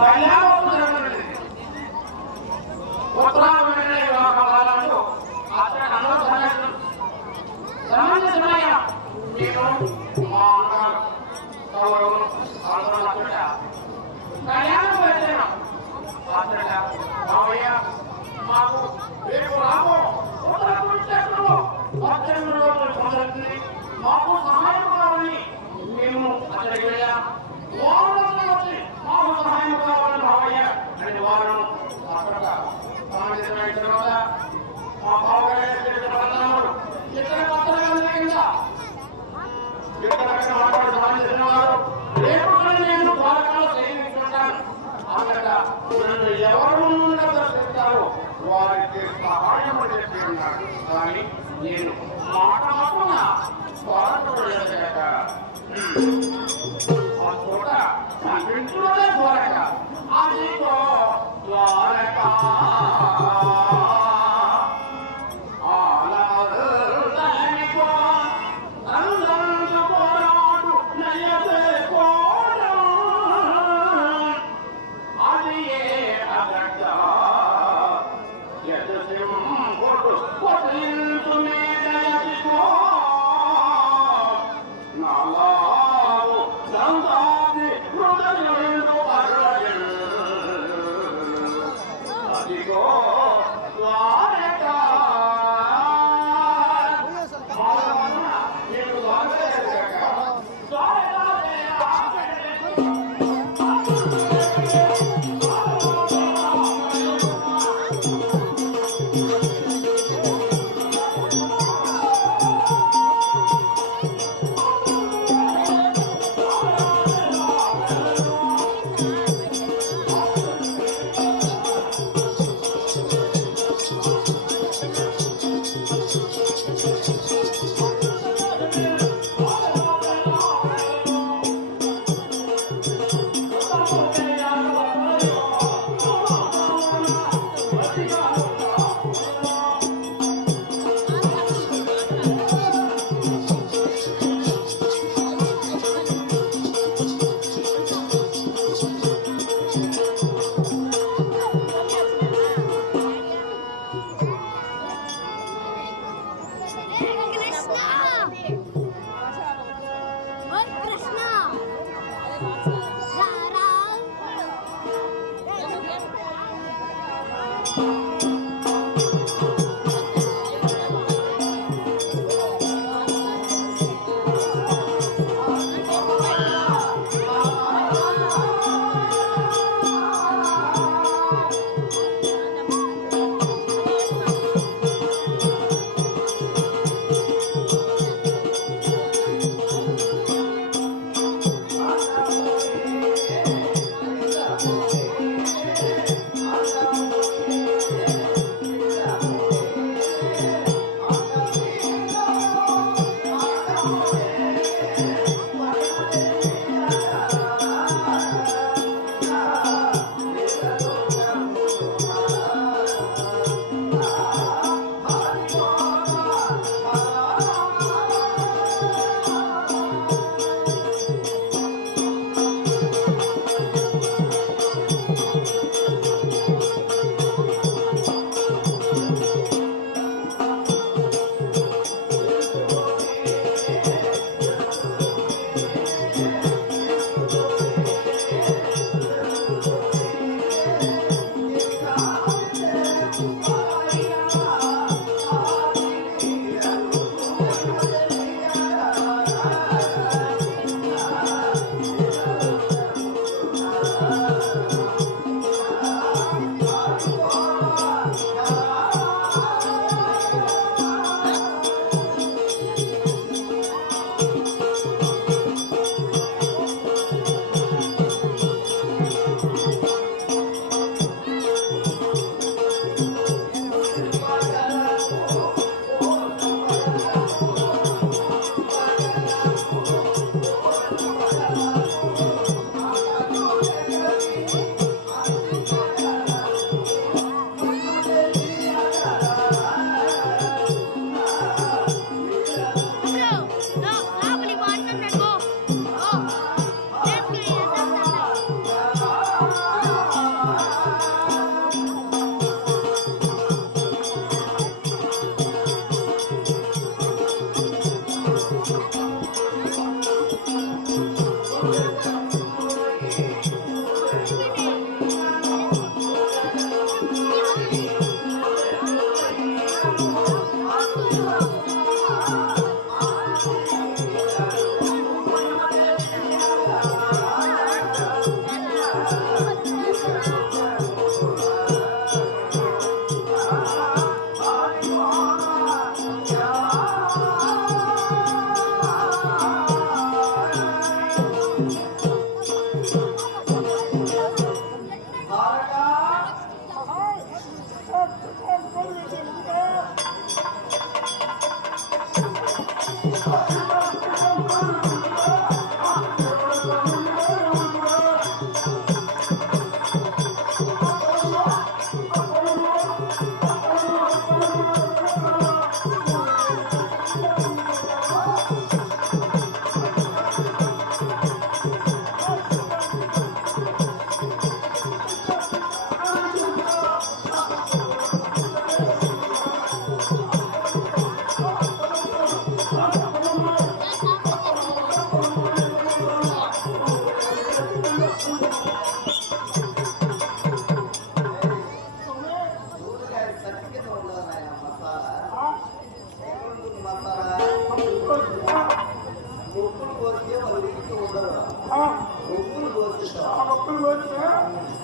కళ్యాణం జరుగుతుంది. ఉత్తరాయణ వివాహాలు అతను అనుసరించడం సమంజసమయ్య. నేను మా అన్నగారు సౌరవులు అందరూ అక్కడ కళ్యాణం పెట్టాను. అక్కడ మావయ్య మాకు రేపు రాము ఉత్తరాఖండ్ 18 రోజులు మొదలవుతుంది, మాకు సహాయం కావాలని మేము అక్కడికి వెళ్ళాం. వచ్చి మాకు సహాయం కావాలని మావయ్య అని వారు అక్కడ సమంజసమైన తర్వాత మా బావగారు ఇతర పత్రాల కింద సమంజసిన వారు రేపు నేను ద్వారకాలో చేయించుకుంటాను. అక్కడ ఎవరు దర్శిస్తారో వారికి సహాయం చెప్పి ఉన్నాడు. కానీ నేను మాట మాత్రమే ద్వారక వెళ్ళలేక ఆ చోట నా ఇంట్లోనే ద్వారక, అదిగో ద్వారక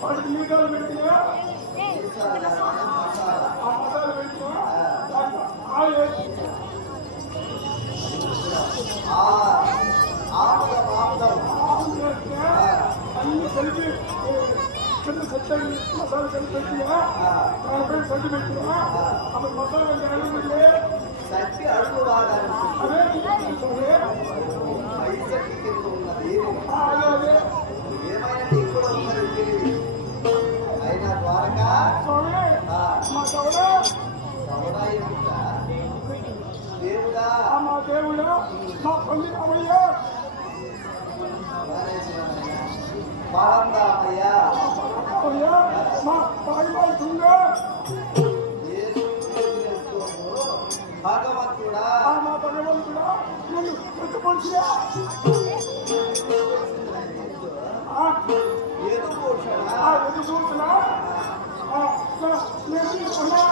వాడికి నీళ్ళు పెట్టినా ఆ మసాలా పెట్టినా అన్ని కలిపి కింద సత్యాన్ని మసాలా కలిపి పెట్టినా దానిపై సజ్జి పెట్టినా అప్పుడు మసాలా అంటే సత్తి అడుగు బాగా అదే ఐసక్తి కింద ఉన్నది అదే ఏమైనా నీకు కూడా ఉన్నది తెలివి అయినా ద్వారకా స్వామి మా కవడా ఏమిటా దేవుడా మా దేవుడా మా పల్లి రామయ్య పరందామయ్యా మా పాయితుందా భగవంతుడా మా భగవంతుడా నేను ప్రతిపక్షిగా ఏదో పోషణ ఎదు చూసినా నేను ఉన్నా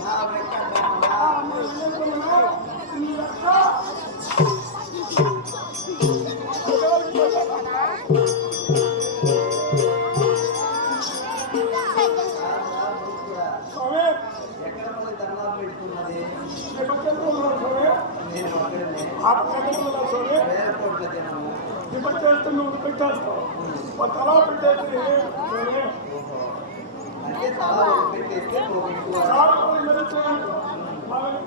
నా వెంకటరమణ నీ యొక్క స్వామి ఎక్కడ మళ్ళీ దండాలు పెట్టుకున్నది నేను స్వామి ఎయిర్పోర్ట్లో తినము చేస్తే నువ్వు పెట్టేస్తావు తలా పెట్టేసి అంటే తలా పెట్టేస్తే పోగొట్టుకోవాలి చాలా మంది మరి చేయాలి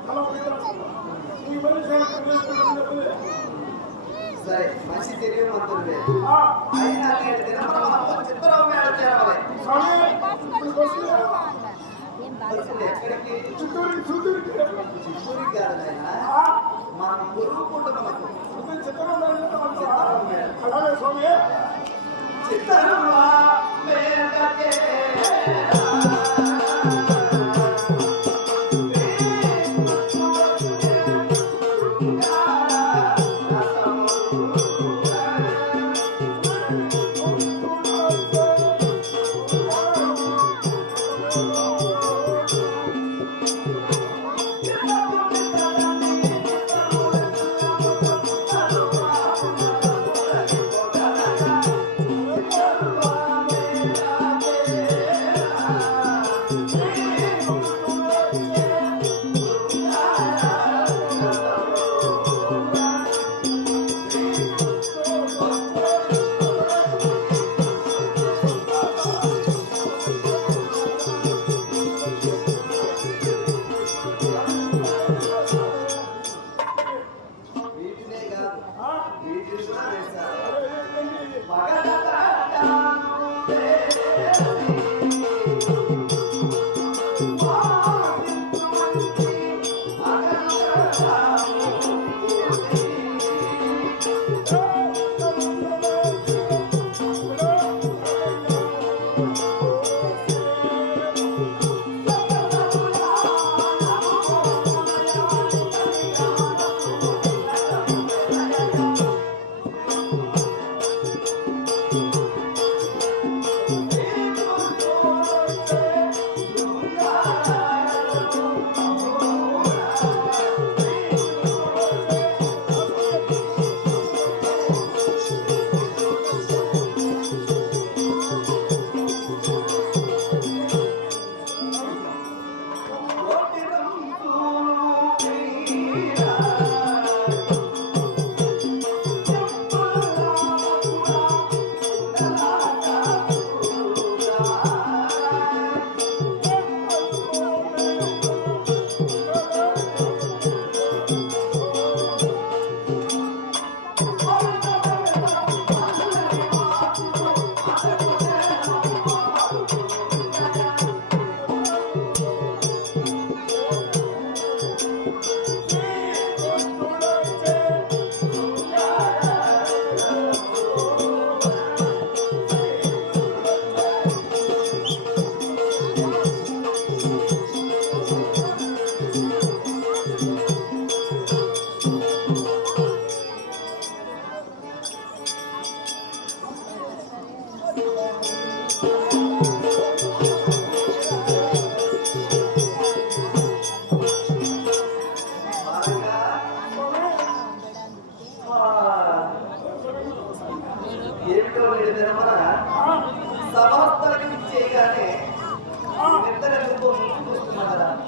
తలా పెట్టేస్తావు ఈ మరి చేయాలి సరే మంచి తెలియమంతుంది అయినా నేడు దినపరమ చిత్తరావు మేడ చేరాలి స్వామి ఇప్పుడు వస్తున్నా అసలు ఎక్కడికి చిత్తూరుకి చిత్తూరుకి కాదు నాయనా మన గురువు కుటుంబకు అలాగే స్వామి చిత్తరమా మేడకే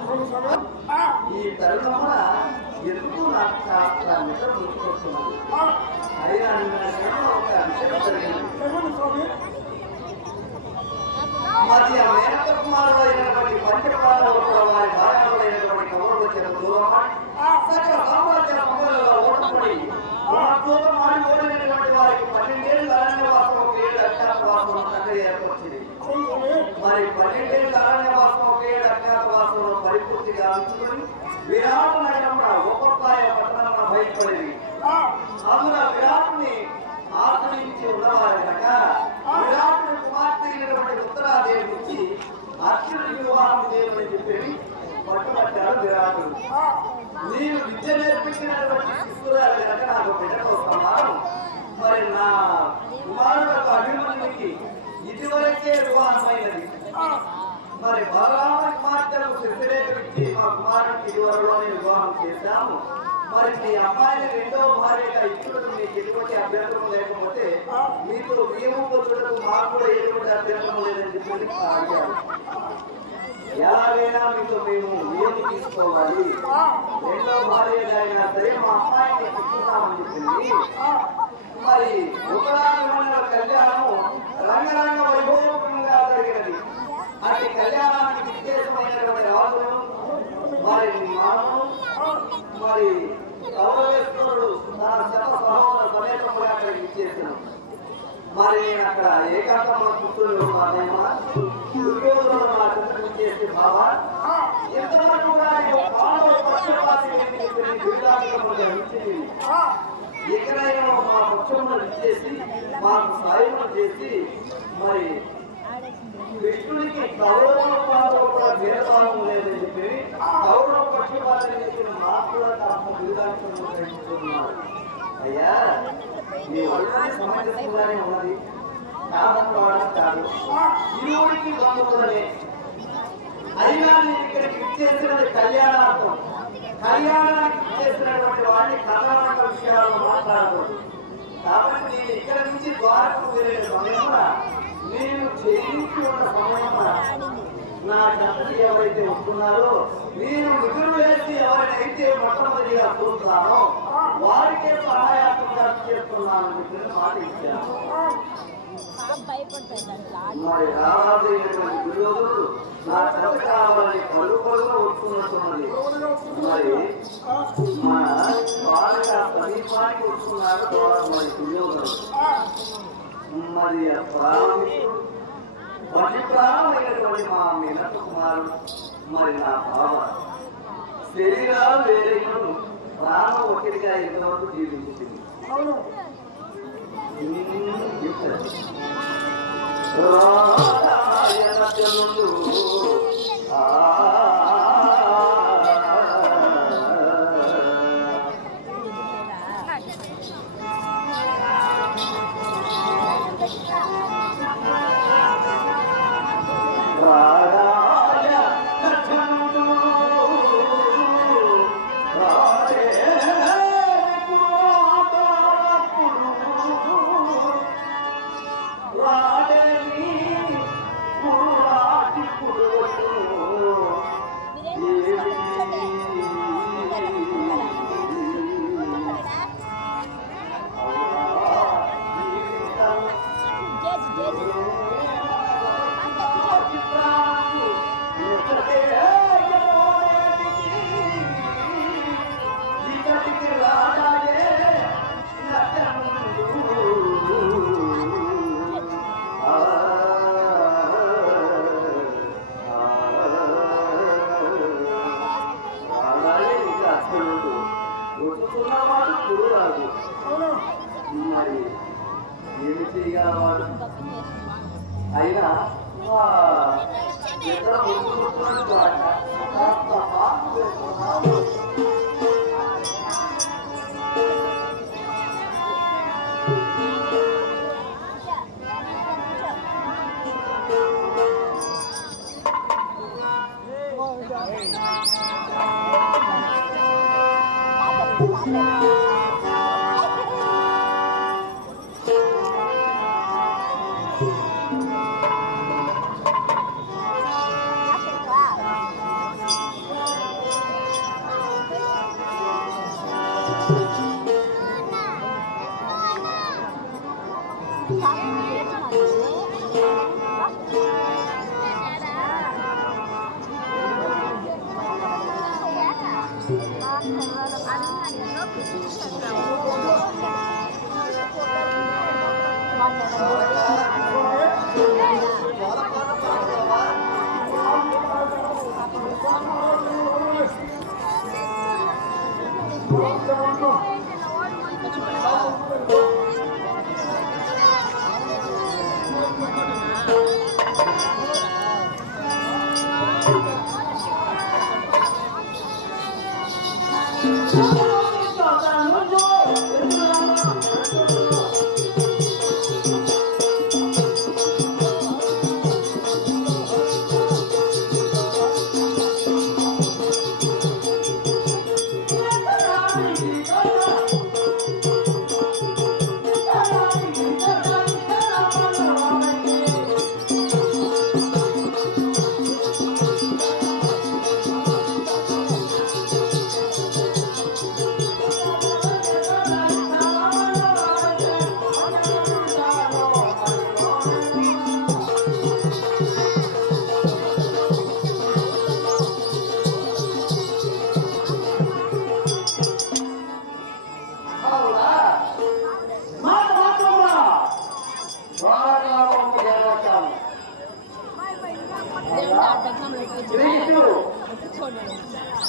అవును స్వామి. ఆ, ఈ తరుణమున ఎందుకు నాకు శాస్త్రాన్ని గుర్తుకొస్తున్నాను. ఆ, అయినా నేను ఒక విషయం జరిగింది. ఏమని స్వామి? మరి ఆ మేనక కుమారుడు అయినటువంటి పంచపాండవులు వారి భార్యలైనటువంటి కౌరవుల చేత దూరమై సకల సామ్రాజ్య సముద్రంలో ఓడిపోయి దూరం ఆడి ఓడినటువంటి వారికి 12 ఏళ్ళు అరణ్యవాసం, 1 ఏళ్ళు అజ్ఞాతవాసం తండ్రి ఏర్పరిచింది. అవును స్వామి. మరి 12 ఏళ్ళు అరణ్యవాసం, 1 ఏళ్ళు అజ్ఞాతవాసంలో పరిపూర్తిగా ఉంచుకొని విరాట్ నగరంలో ఉపపాయ పట్టణంలో బయటపడింది. ఆ, అందులో విరాట్ని ఆశ్రయించి ఉన్నవారు కనుక విరాట్ కుమార్తె అయినటువంటి ఉత్తరాదేవి నుంచి అర్జునుడి వివాహం చేయమని చెప్పేది పట్టుబట్టారు విరాటుడు. ఆ, నేను విద్య నేర్పించినటువంటి శిశురాలు కనుక నాకు బిడ్డతో సమానం. మరి నా కుమారుడు అభిమన్యునికి ఇదివరకే వివాహమైనది. ఆ, మరి బలరామ కుమార్తెను శిశురేఖించి మా కుమారుడికి ఇదివరలోనే వివాహం చేశాము. మరి మీ అమ్మాయిని రెండవ భార్యగా ఇచ్చుటకు మీకు ఎటువంటి అభ్యంతరం లేకపోతే మీతో మేము పొందుటకు మాకు కూడా ఎటువంటి అభ్యంతరం లేదని చెప్పి అడిగారు. ఎలాగైనా మీతో మేము నియమం తీసుకోవాలి, రెండవ భార్యగా అయినా సరే మా అమ్మాయిని ఇస్తున్నామని చెప్పింది. మరి ఉత్తరాభిమన్యుల కళ్యాణము రంగరంగ వైభవంగా జరిగినది. అటు కళ్యాణానికి విశేషమైనటువంటి రాజులు మరి మానవు మరి కౌరవేశ్వరుడు తన శత సహోదర సమేతంగా అక్కడికి ఇచ్చేసినాం. మరి నేను అక్కడ ఏకాంతమ్మ పుత్రులు దుర్యోధనుడు నా చింతకు చేసి బాబా ఎంతవరకు కూడా పాండవ పక్షపాతి ఎక్కడైనా మా పక్షమును ఇచ్చేసి మాకు సాయం చేసి మరి కృష్ణుడికి కౌరవ పాత్రలో కూడా భేదభావం లేదని చెప్పి కౌరవ పక్షపాతం మాకు కూడా తమ బిరుదాంశంలో గ్రహించుకున్నారు. అయ్యా మీ వల్ల సమంజసంగానే ఉన్నది, కాదని వాడడం కాదు, ఇరువురికి బంధువులనే. అయినా నేను ఇక్కడికి ఇచ్చేసినది కళ్యాణార్థం. కళ్యాణానికి ఇచ్చేసినటువంటి వాడిని కథానంద విషయాలు మాట్లాడకూడదు. కాబట్టి నేను ఇక్కడ నుంచి ద్వారకు వెళ్ళే సమయంలో నేను చేయించి ఉన్న సమయంలో నా జతకి ఎవరైతే వస్తున్నారో నేను నిధులు వేసి ఎవరినైతే మొట్టమొదటిగా చూస్తానో వారికే సహాయాత్మగా చేస్తున్నానని చెప్పిన మాట ఇచ్చాను. మరి రావాల్సినటువంటి దుర్యోధనుడు నా జత కావాలని పలు పలుగా వస్తున్నట్టున్నది. మరి మన వాళ్ళకి ఆ సమీపానికి వస్తున్నారు మరి దుర్యోధనుడు. మరి ఆ ప్రాణమిత్రుడు పది ప్రాణమైనటువంటి మా మీనత కుమారుడు మరి నా భావ శరీరాలు వేరేను ప్రాణం ఒకటిగా ఎంతవరకు జీవించింది. అవును. మరి ఏమి చేయగలవాడు? అయినా ఇతర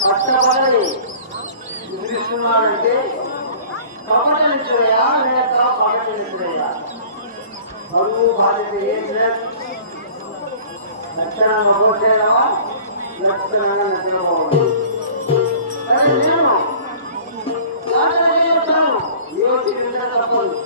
కష్టపడి నిద్రిస్తున్నాడంటే కపట నిద్రయా లేక పగటి నిద్రయా? బరువు బాధ్యత ఏం లేదు. లక్షణంగా పోసేదావా, లక్షణంగా నిద్రపోవాలి. అదే నేను వచ్చాను, యోగి నిద్ర తప్పదు.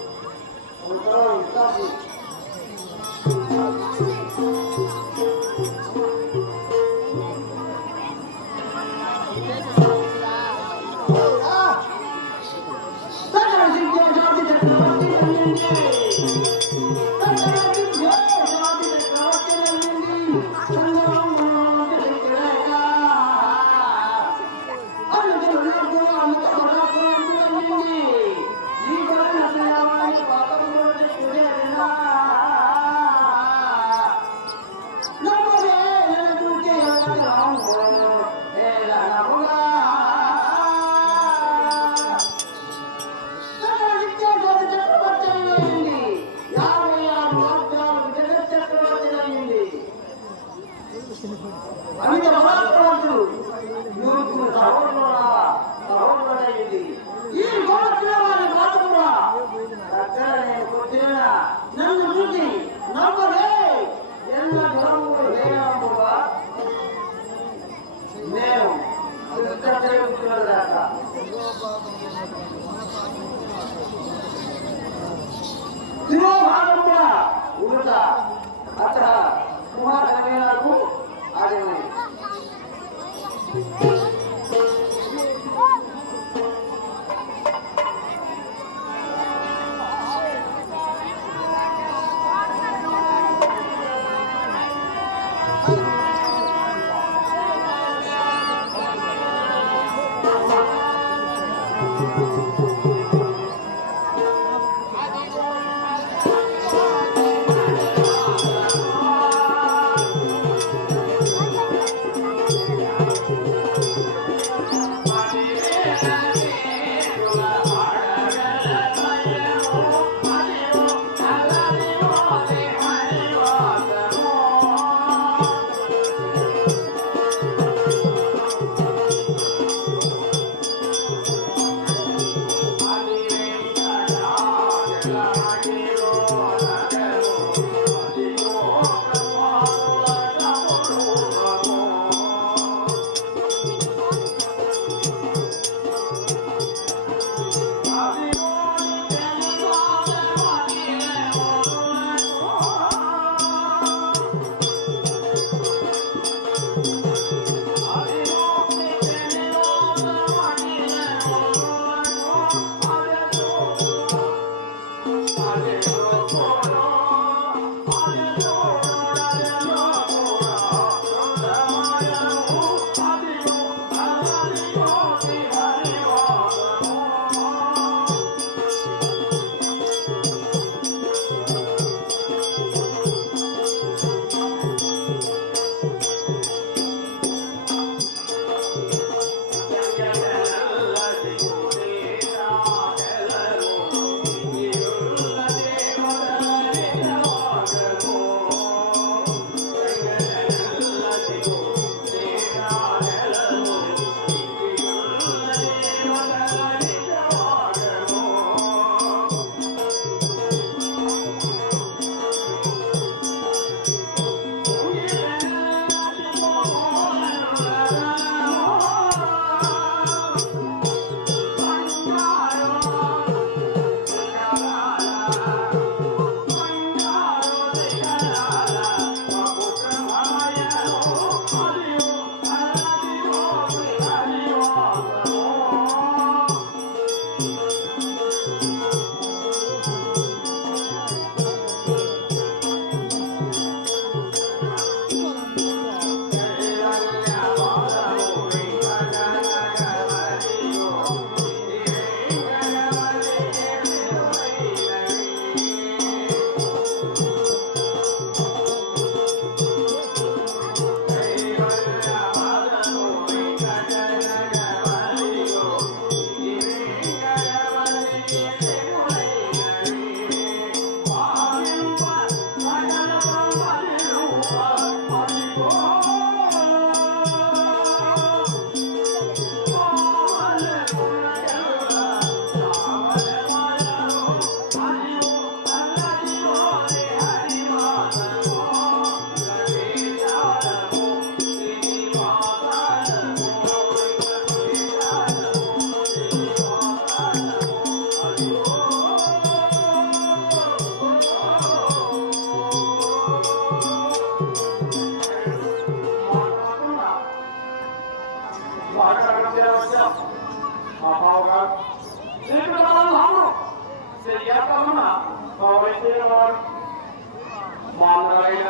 మాందరైన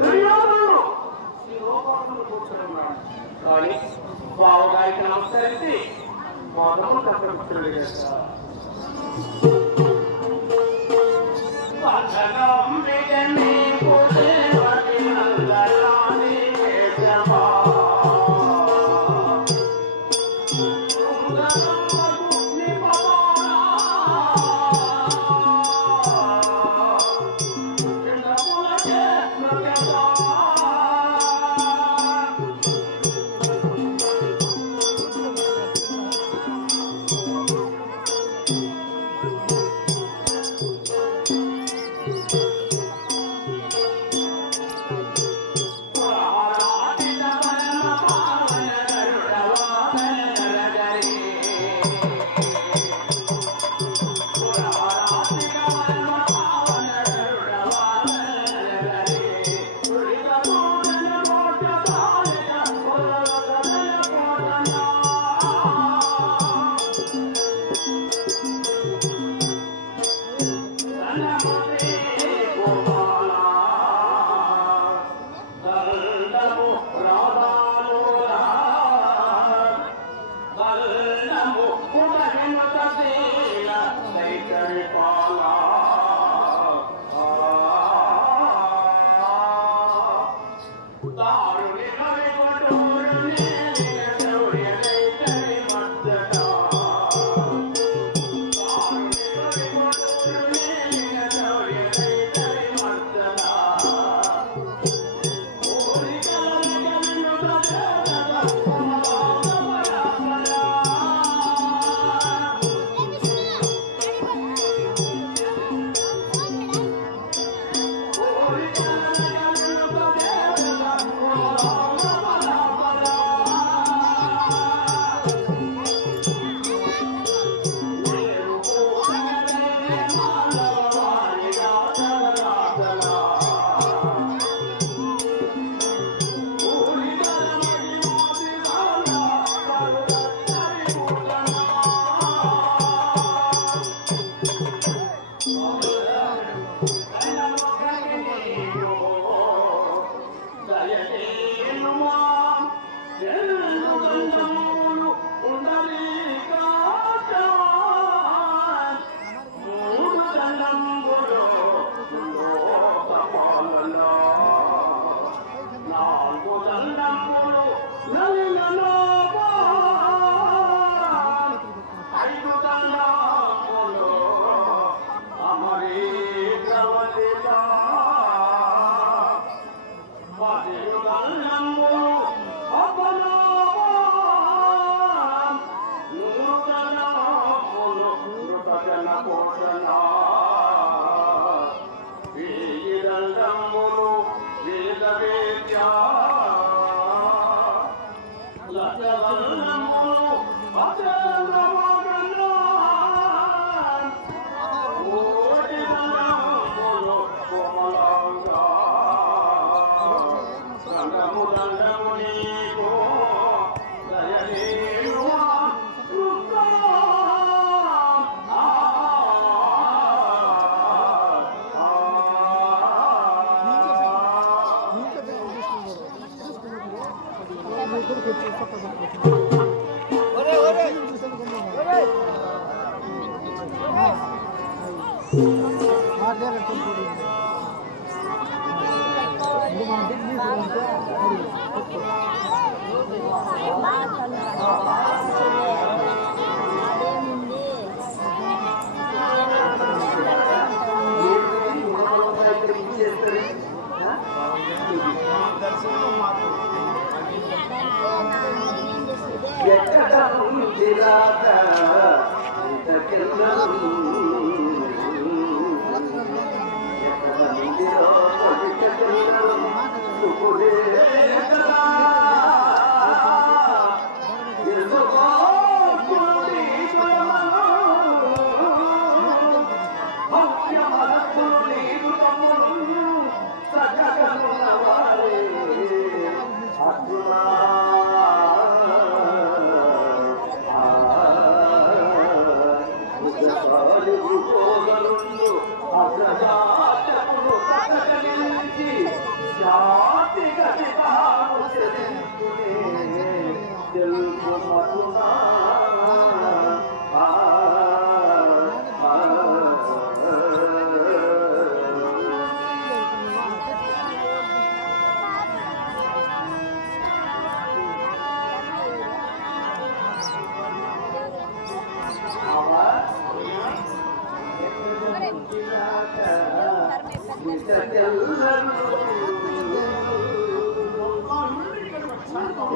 దుర్యోధనుడు శిరోపాకులు కూర్చొని ఉన్నాడు. కానీ బావగారికి నమస్కరించి మొదలు కష్టపుత్రుడు చేస్తారు.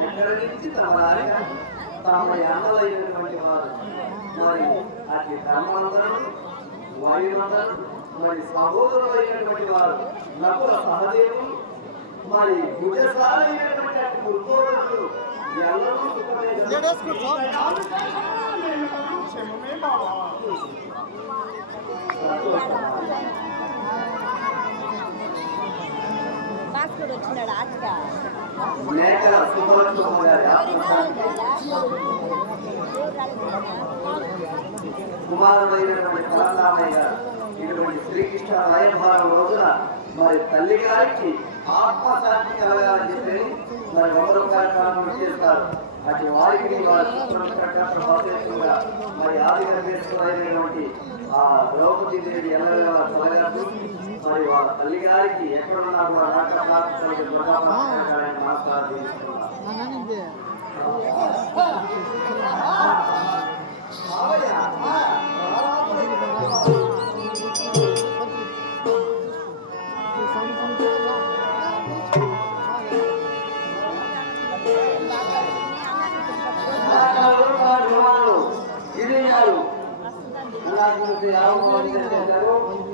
ఎక్కడి నుంచి తమ అన్నలైనటువంటి వారు మరి అతి తమ్మందరూ వాయునందరూ మరి సహోదరులైనటువంటి వారు నకుల సహదేవులు మరి భుజసారైనటువంటి అటు గురుగోరులు ఎల్లరూ సుఖమే క్షేమమే బావా. భాస్కర్ వచ్చినాడు ఆట మేకల సుబ్బలక్ష్మమ్మ గారి కుమారుడైనటువంటి పరంధామయ్య గారు ఇటువంటి శ్రీకృష్ణ రాయభారం రోజున మరి తల్లి గారికి ఆత్మశాంతి కలగాలని చెప్పి మరి ఒకరు కార్యక్రమం చేస్తారు. అటు వారికి మరి ఆదిగర్భేశ్వరైనటువంటి ఆ ద్రౌపదీదేవి ఎల్లవేళ తొలగదు. మరి వాళ్ళ తల్లి గారికి ఎక్కడున్నా కూడా రాకడానికి నమస్కారం చేస్తున్నారు.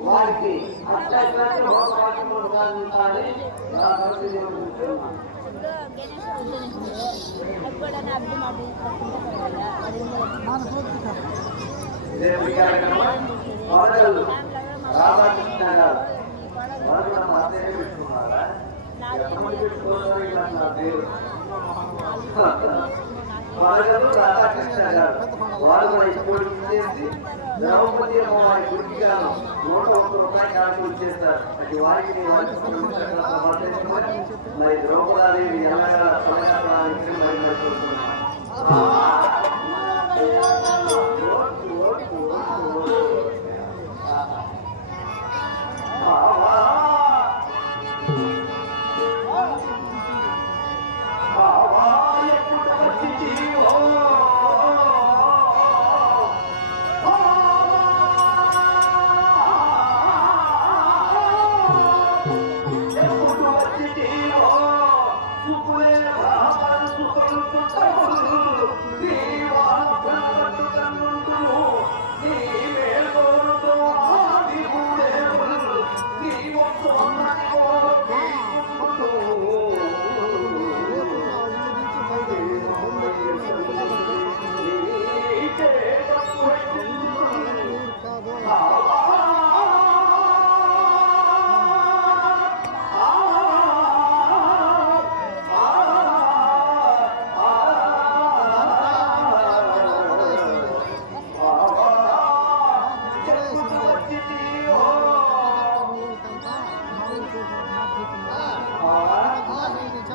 వారికి రాధాకృష్ణ గారు పెట్టుకున్నారా రాధాకృష్ణ గారు వారు కూడా ఇప్పుడు చేసి ద్రౌపది అమ్మవారి గుడిగాను 101 రూపాయలు కానుకలు చేస్తారు. అది వారికి మరి ద్రౌపదాదేవి ఎలాగా తొలగానికి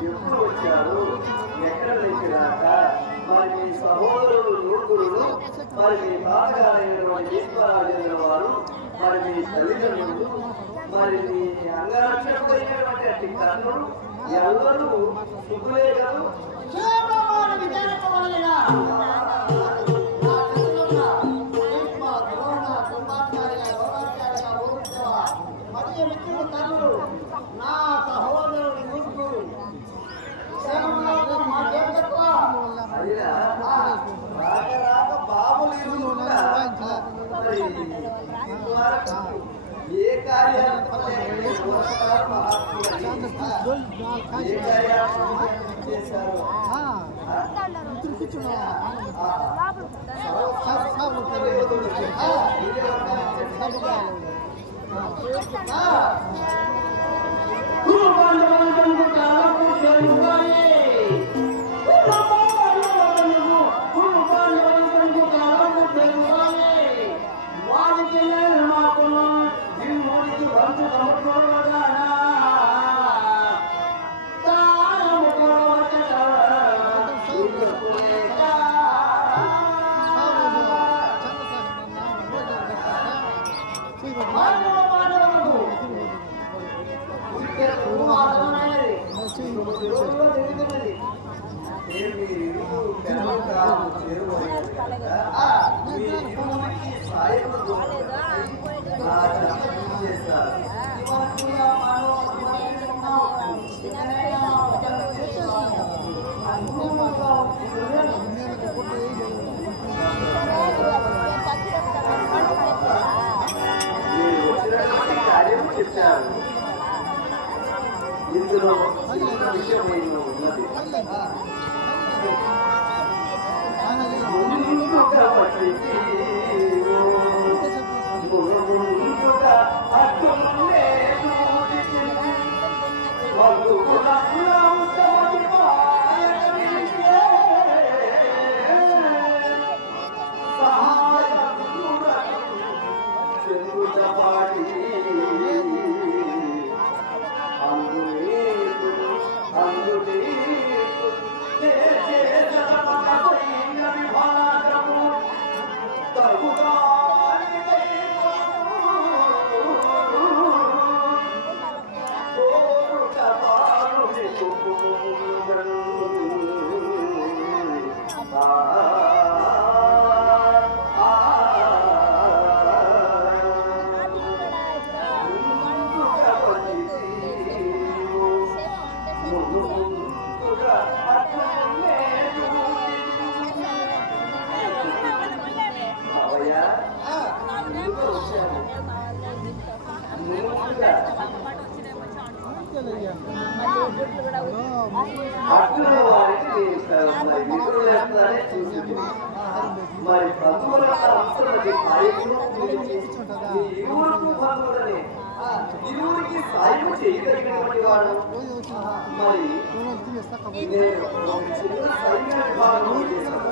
ఎప్పుడు వచ్చారు, ఎక్కడ లేచినాక మరి మీ సహోదరులు నూగురులు మరి మీ తాతగారైనటువంటి ఈశ్వరాజేంద్ర వారు మరి మీ తల్లిదండ్రులు మరి మీ అంగరక్షకుడైనటువంటి అట్టి కర్ణుడు ఎల్లరూ సుఖులే కాదు. నా సహోదరుడు నూగురు అదినా రాక బాబులు కూడా మరి ఇంతవరకు ఏ కార్యాలు ఏ కార్యాలు చేశారు చేస్తారు ఇందులో చిన్న విషయం ఏదో ఉన్నది. ముందుగా పట్టింది ముందుగా అట్టులే అట్టుల వారికి విధులు వేస్తారని చూసింది. మరి బంధువులంతా అవసరమని ఇరువురికి బంధువులని ఇరువురికి సాయం చేయగలిగినటువంటి వాడు. మరి నేను చిన్న సైన్య విభాగంలో చేశాను.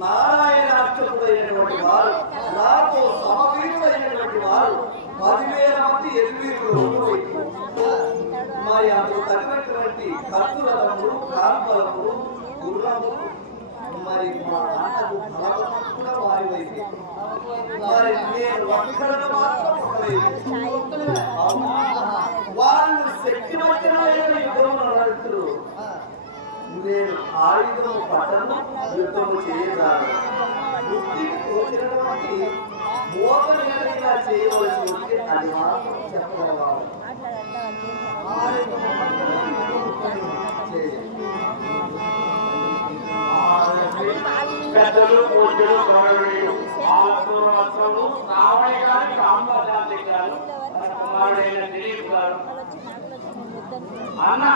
నారాయణాక్షకుడైనటువంటి వారు, నాతో సమవీరుడైనటువంటి వారు 10,000 మంది ఎదురీరులు. మరి అందుకు తగినటువంటి కత్తులములు, కాల్పలములు, గుర్రములు, మరి మా నాన్నకు బలవంతం కూడా వారి వైపు. మరి నేను ఒక్కడను మాత్రం ఒకవైపు. వాళ్ళు శక్తివంతులైన యుద్ధంలో నడుతున్నారు. నేను ఆయుధము పట్టను, యుద్ధము చేయగలను. బుద్ధికి తోచినటువంటి మోసం ఏదైనా చేయవలసి ఉంటే అది మాత్రం చెప్పగలవాలి. పెద్దలు పూజలు గౌరవనీయులు ఆలూరు వస్త్రము రావణి గారి రామదాసి గారు కుమారుడైన దిలీప్ గారు అన్న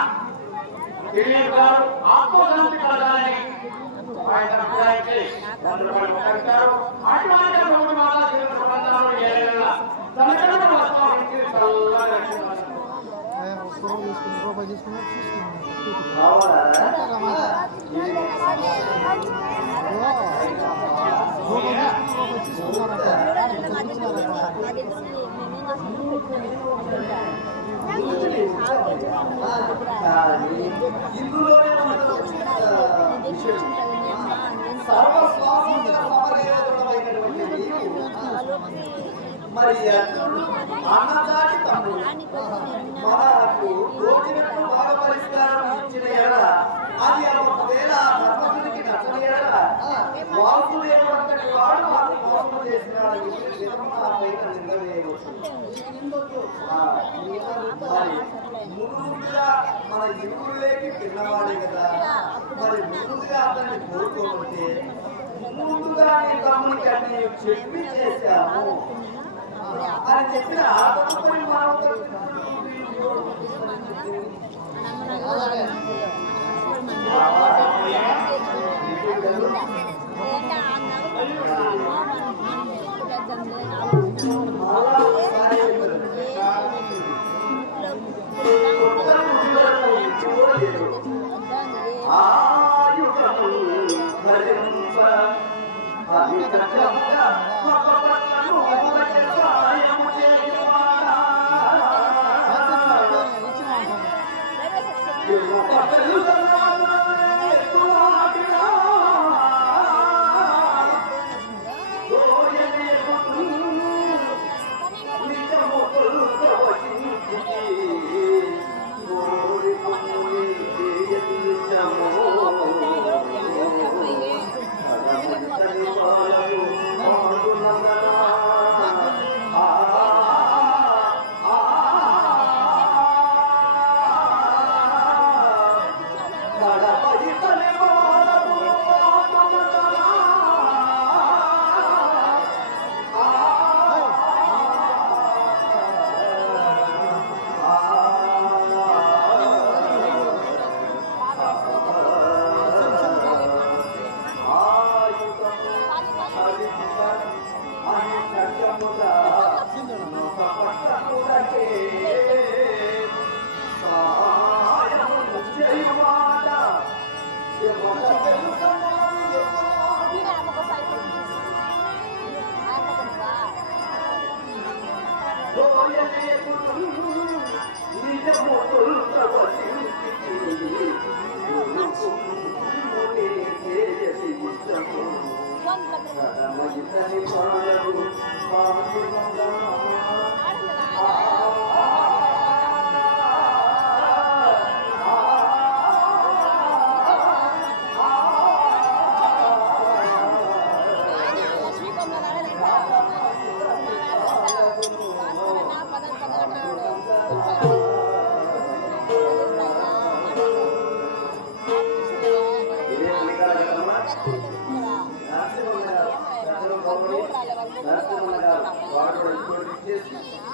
దిలీప్ గారు ఆత్మశాంతి కలగాలని ఆయన అభిప్రాయానికి 100 రూపాయలు ఉపకరిస్తారు. అటువంటి ప్రభుత్వాల జీవన ప్రబంధాలను ఏళ్ళ తనకడ వస్తానికి చల్లగా రక్షించారు. ఇందులోనే మరి అన్నదాని తమ్ముడు మనకు రోజులకు బాగా పరిష్కారం ఇచ్చిన ఎడ అది ఒకవేళ ధర్మజుడికి నచ్చని ఎడ వాసుదేవుడు వాడు మాకు మోసం చేసినాడు పైన నిందవేయవచ్చు. ముందుగా మన ఇరువురులేకి పిల్లవాడే కదా, మరి ముందుగా అతన్ని కోరుకోబట్టే ముందుగా నీ తమ్మునికి అన్ని చెప్పి చేశాము అని చెప్పిన ఆత్మని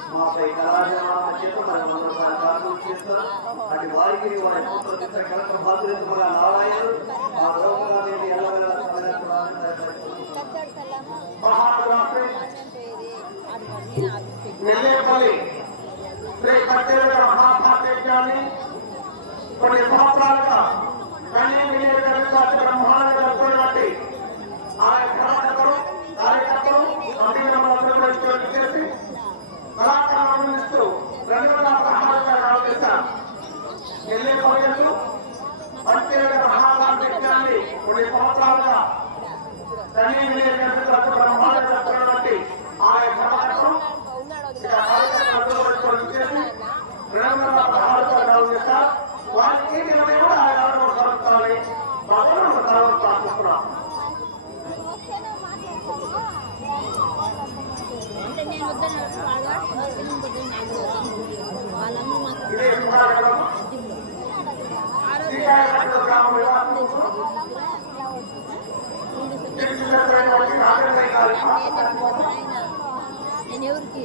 మాపై కళాశాల చేత మనం చేస్తాం. అటు వారికి వారి కలెక్టర్ బాధ్యతగా నారాయణుడు మా గౌరవాన్ని నెల్లేపల్లి శ్రీ కట్టేరుగడ మహాపాత్యాన్ని కొన్ని సంవత్సరాలుగా కన్నీ వినియోగ బ్రహ్మాండ కార్యకర్తలు అందించడం చేసి కళాకారులను ఇస్తూ 216 చేశారు. నెల్లేపల్లి కట్టేరుగడ మహాపాత్యాన్ని కొన్ని సంవత్సరాలుగా కన్నీ వినియోగ బ్రహ్మాండ ఆయన కళాకారులు చేసి 216 చేశారు. వారికి కూడా ఆయన కలుగుతామని బాబు ప్రార్థిస్తున్నాం. నేను ఎవరికి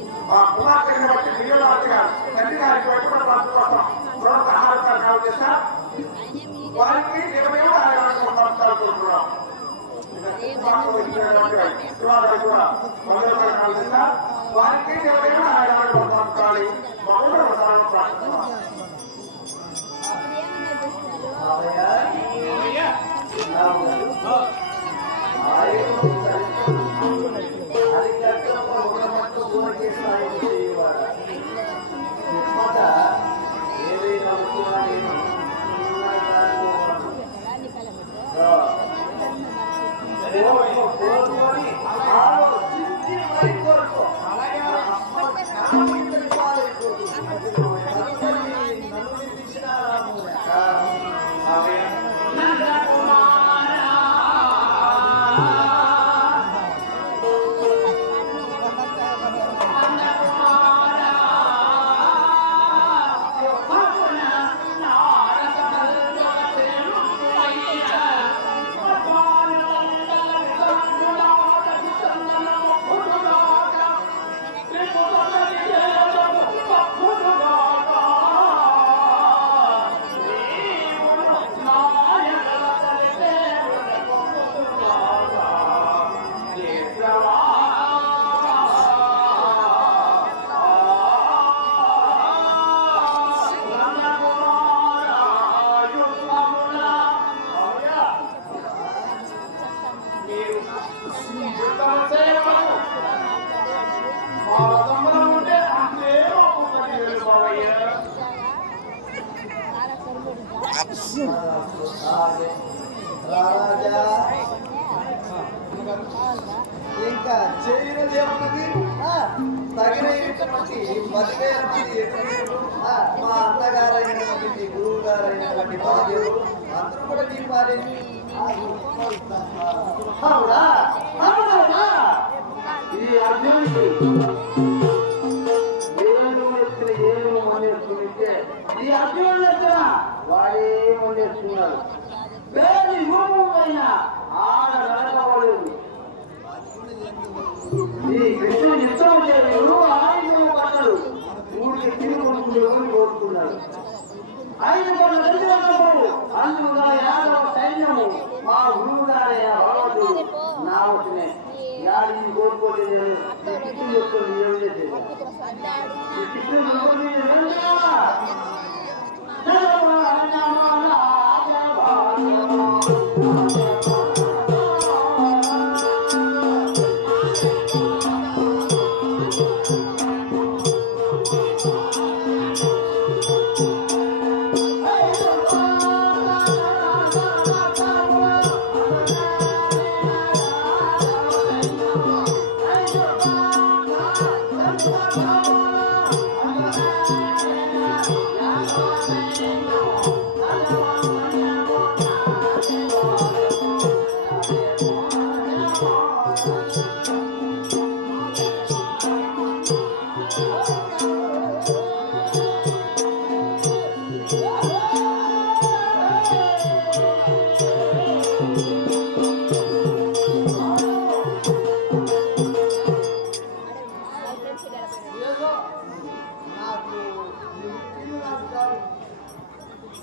అలాగే రాజా ఇంకా చేయనది ఏమన్నది తగినటువంటి 10,000 మంది ఎదురు మా అన్నగారైనటువంటి మీ గురువు గారైనటువంటి బాధ్యులు అందరూ కూడా నీ పాలే ఈ అర్జునుడికి ఏను ఎత్తిన ఏను అనేస్తుంటే ఈ అర్జునుడు ఎత్తిన వాడేమో నేర్చుకున్నాడు. వేడి రూపమైన ఆడ నడకవలేదు. ఈ కృష్ణుడు యుద్ధం చేయడు ఆయుధం పడ్డాడు. ఊరికి తిరుగుకుంటూ కోరుకున్నాడు. 5 కోట్ల దళితులు అందుగా యాదవ సైన్యము మా గురువు గారి భగవంతుడు నా వచ్చినే యాడిని కోరుకోలేదు.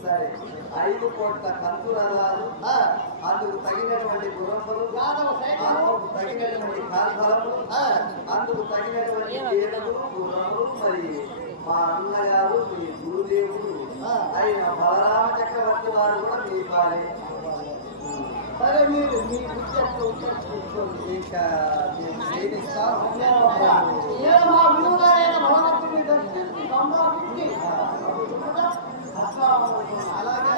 సరే 5 కోట్ల కంతురాలు అందుకు తగినటువంటి గుర్రములు అందుకు తగినటువంటి కాల్ఫలములు అందుకు తగినటువంటి ఏనుగులు గుర్రములు మరి మా అన్నగారు మీ గురుదేవుడు అయిన బలరామ చక్రవర్తి వారు కూడా మీ పాలే. సరే మీరు మీ బుద్ధి ఇంకా మేము క్షీణిస్తాం. మా గురువుగారైన భగవంతుని దర్శించి సంభావించి అలాగే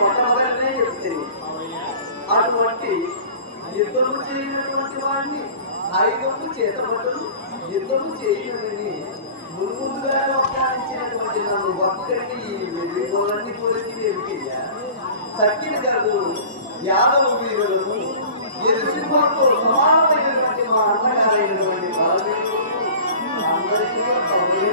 మొట్టమొదటినే చెప్తుంది. అటువంటి యుద్ధము చేయనటువంటి వాడిని ఆయుధము చేతపట్టడు యుద్ధము చేయని ముందుగా ఒప్పించినటువంటి నన్ను ఒక్కడిని ఈ వెర్రిగోళ్ళన్ని గురించి వెలికియ్యా తక్కిన కాదు యాదవ వీరులను ఎదుర్కొంటూ సమానమైనటువంటి మా అన్నగారైనటువంటి బలవీరులు అందరికీ పనులు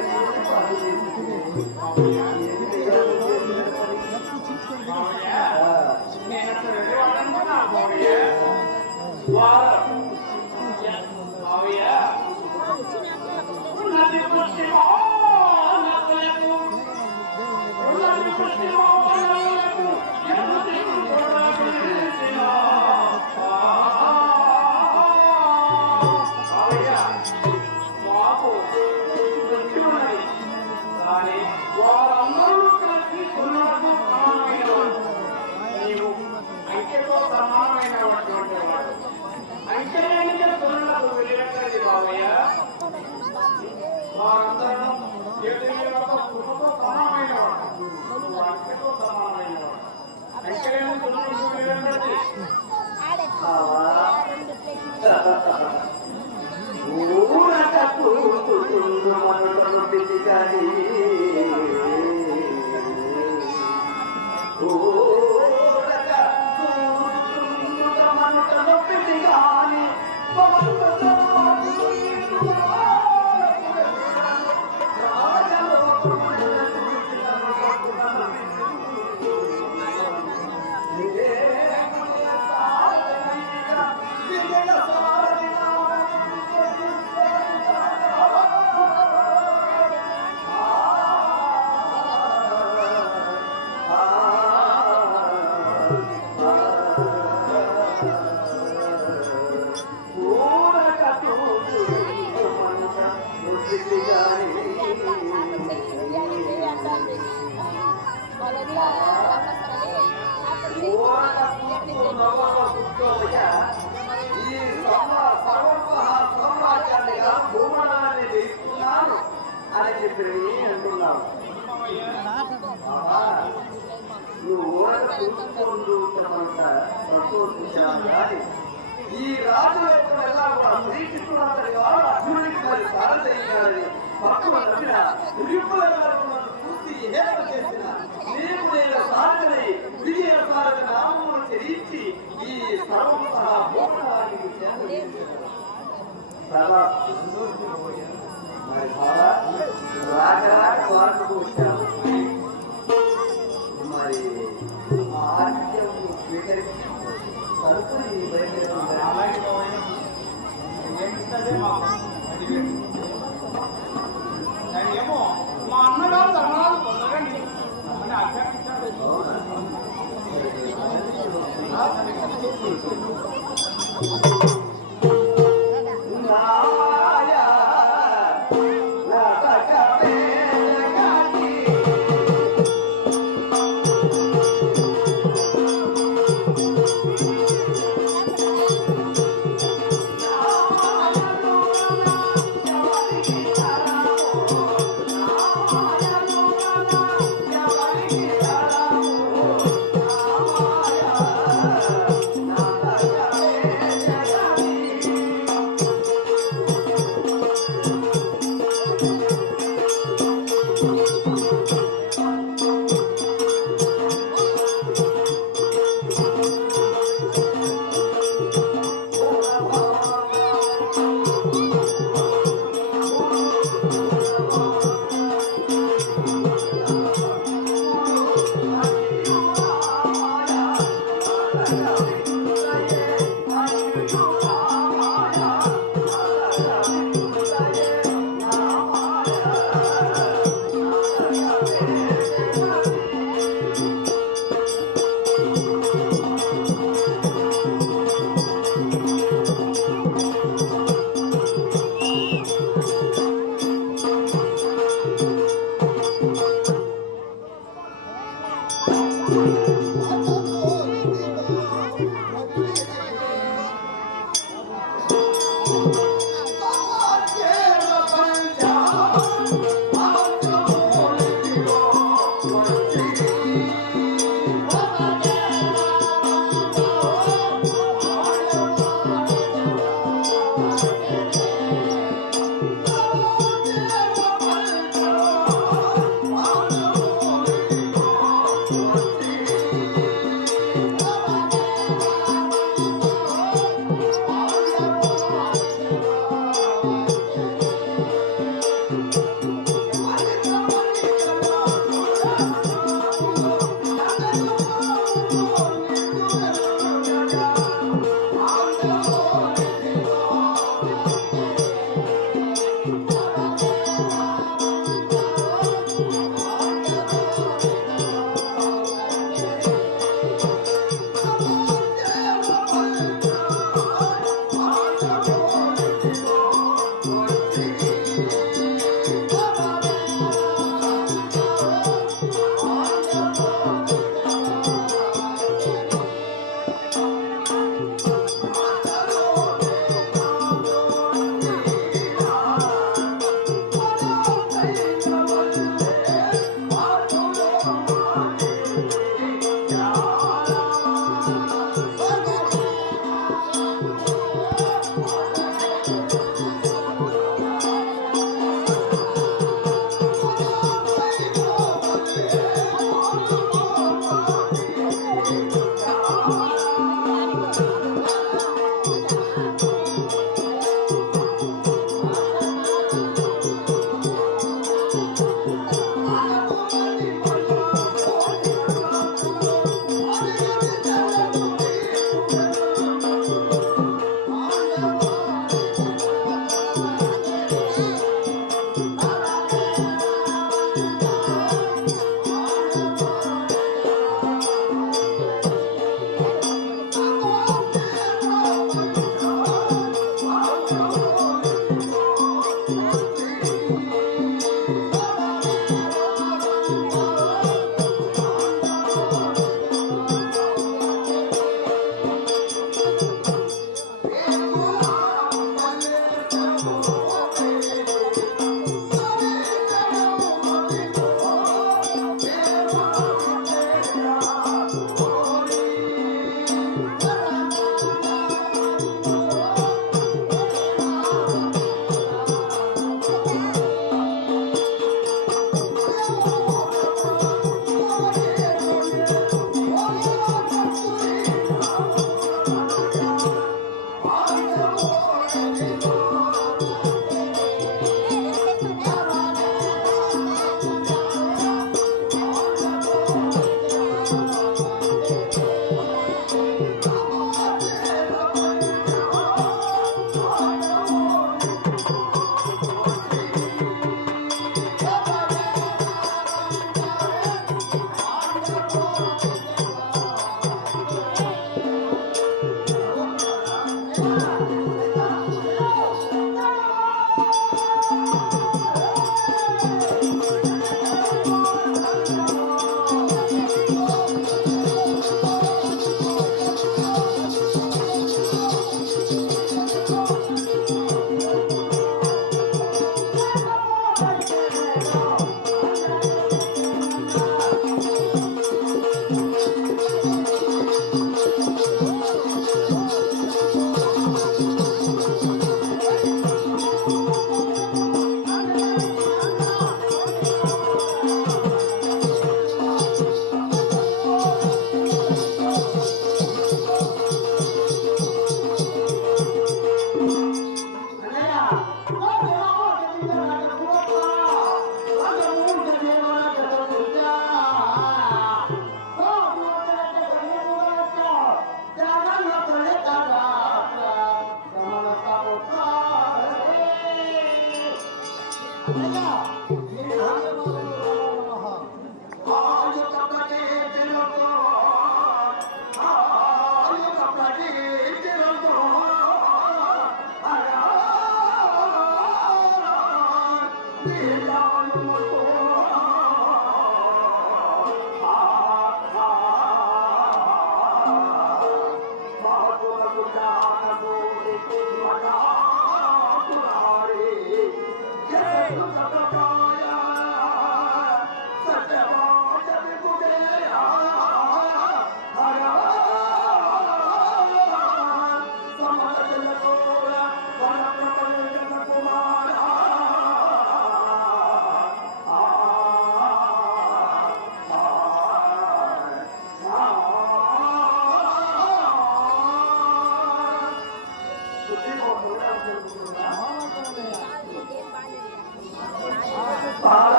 సమానమైనటువంటి వాడు అయితే ఊరక కూతురు మనలను పిలిచాలి ఊరక కూతురు మనలను పిలిచాలి ఈ సామ్రాజ్యాన్నిగా భూమండలాన్ని జయిస్తున్నాను అని చెప్పి అంటున్నాను. నువ్వు ఊరక చూసుకుంటూ సంతోషించాను కానీ ఈ రాజు యొక్క శ్రీకృష్ణుడు అర్జునుడికి మరి సారథయ్యాలని భక్తులు నమ్మిన నిరుపుల చూసి హేళన చేసిన నీకు నేను సారథని విజయ సారథ నామమును చెల్లించి ఈ సర్వం సహా భూమండలానికి చాలా మరి బాగా రాక వార్తకు వచ్చాము. మరి ఆ ఆతిథ్యం స్వీకరించి తరపుని ఏమో మా అన్నగారు ధర్మరాజు పొందకండి అని ఆజ్ఞాపించాడు.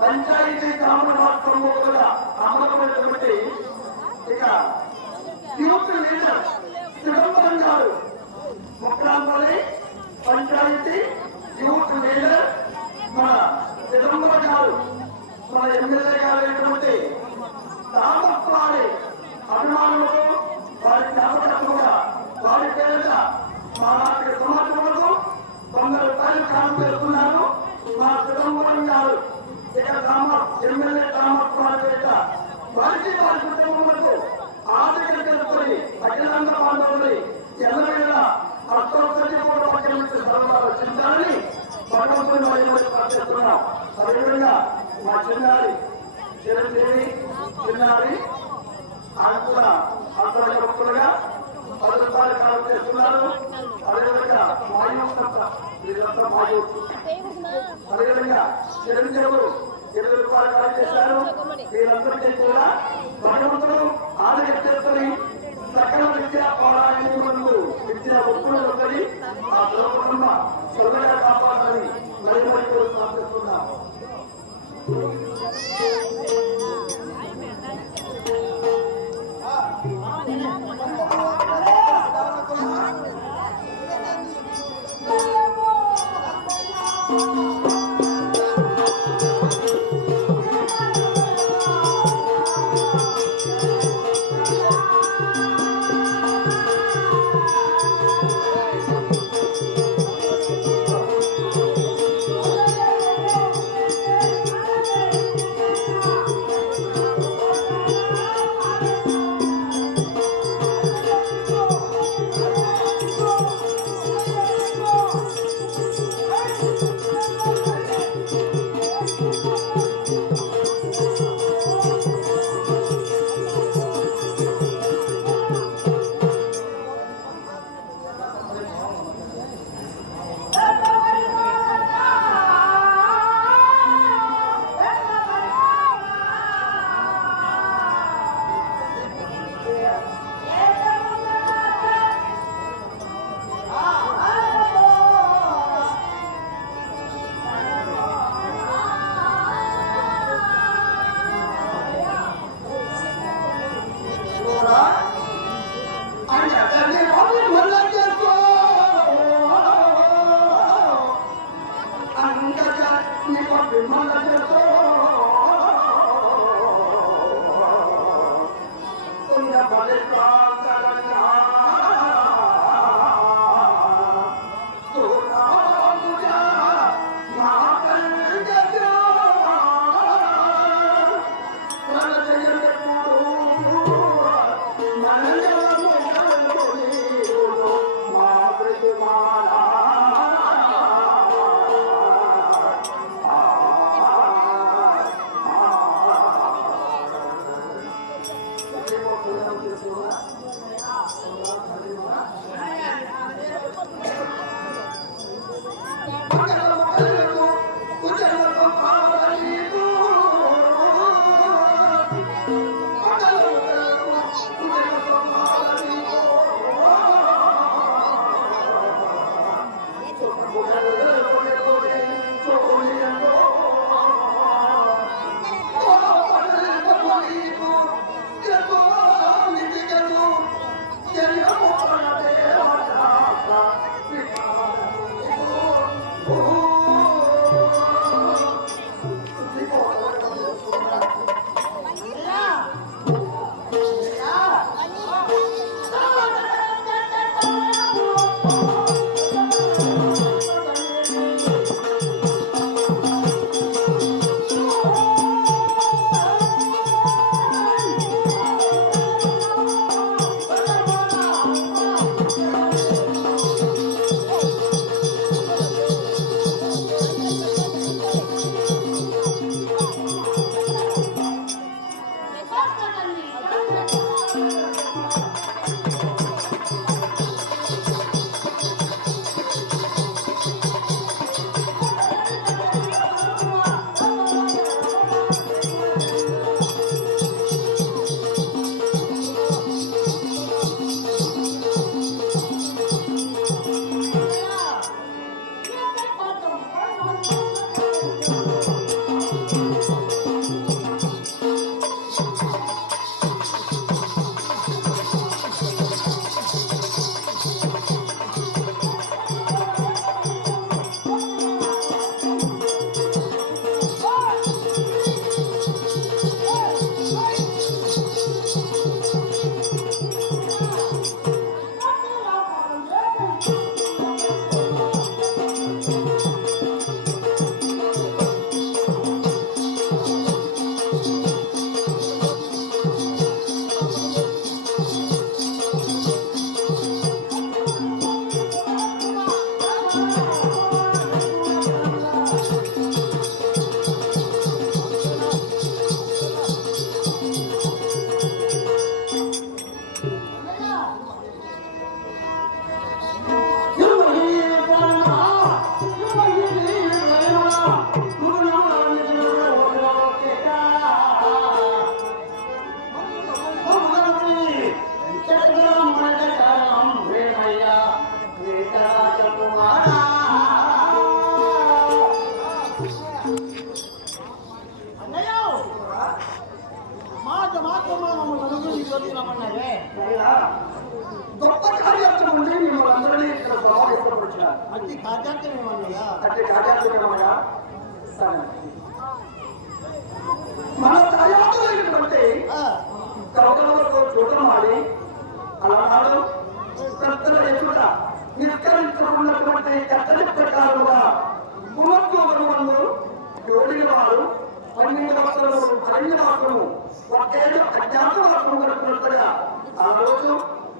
పంచాయతీ గ్రామవాస్తవంలో కూడా అమలమైనటువంటి ఇక యూత్ లీడర్ చిదంబరం గారు ముఖ్రాంతని పంచాయతీ యూత్ లీడర్ మన చిదంబరం గారు మన ఎమ్మెల్యే గారు అయినటువంటి థామస్ వారి అభిమానులకు వారి జ్ఞాపకత్వంగా వారి పేరిట మా నాటి సమాజంలో 100 రూపాయలు కాలం పెడుతున్నారు. మా చిదంబరం గారు ఇక్కడ ఎమ్మెల్యే థామస్ వారి పేరిట వారికి వారి కుటుంబములకు ఆర్థిక తెలుసుకొని అఖిలాంధ్ర బాంధవుని ఎల్లవేళ అర్థోత్సవం కూడా పక్కన సర్వాలు రక్షించాలని భగవంతుని వైపు ప్రార్థిస్తున్నాం. అదేవిధంగా మా చిన్నారి చిన్నారి ఆయన కూడా అక్కడ భక్తులుగా 10 రూపాయలు కాలం చేస్తున్నారు. అదేవిధంగా అదేవిధంగా చిరంజీవులు 20 రూపాయలు కాలం చేశారు. వీరందరికీ కూడా భగవంతుడు ఆదరణ చేసుకుని సకల విద్యా పౌరాణి ముందు విద్యా ఒప్పులు వస్తుంది. ఆ కుటుంబ సొంతగా కాపాడాలని మరి ప్రార్థిస్తున్నాం. ఆత్మలో మమ్మల్ని నలుగురు ఈ రోజు రమ్మన్నారే. అయినా గొప్ప కార్యాలయం ఉండి మిమ్మల్ని అందరినీ ఇక్కడ సమావేశపరిచారు. అతి కార్యార్థం ఏమన్నాయా? అంటే కార్యాలయమయ్యా మన కార్యాలైనటువంటి కవకలతో చూడడం వాడి అలానాడు కర్తల ఎదుట నిష్కరించుకున్నటువంటి కట్టడి ప్రకారముగా గుణత్వములు జోడిన వారు 12 వత్సరములు అరణ్యవాసము 1 అజ్ఞాతవాసము గడుపుతున్నట్టుగా ఆ రోజు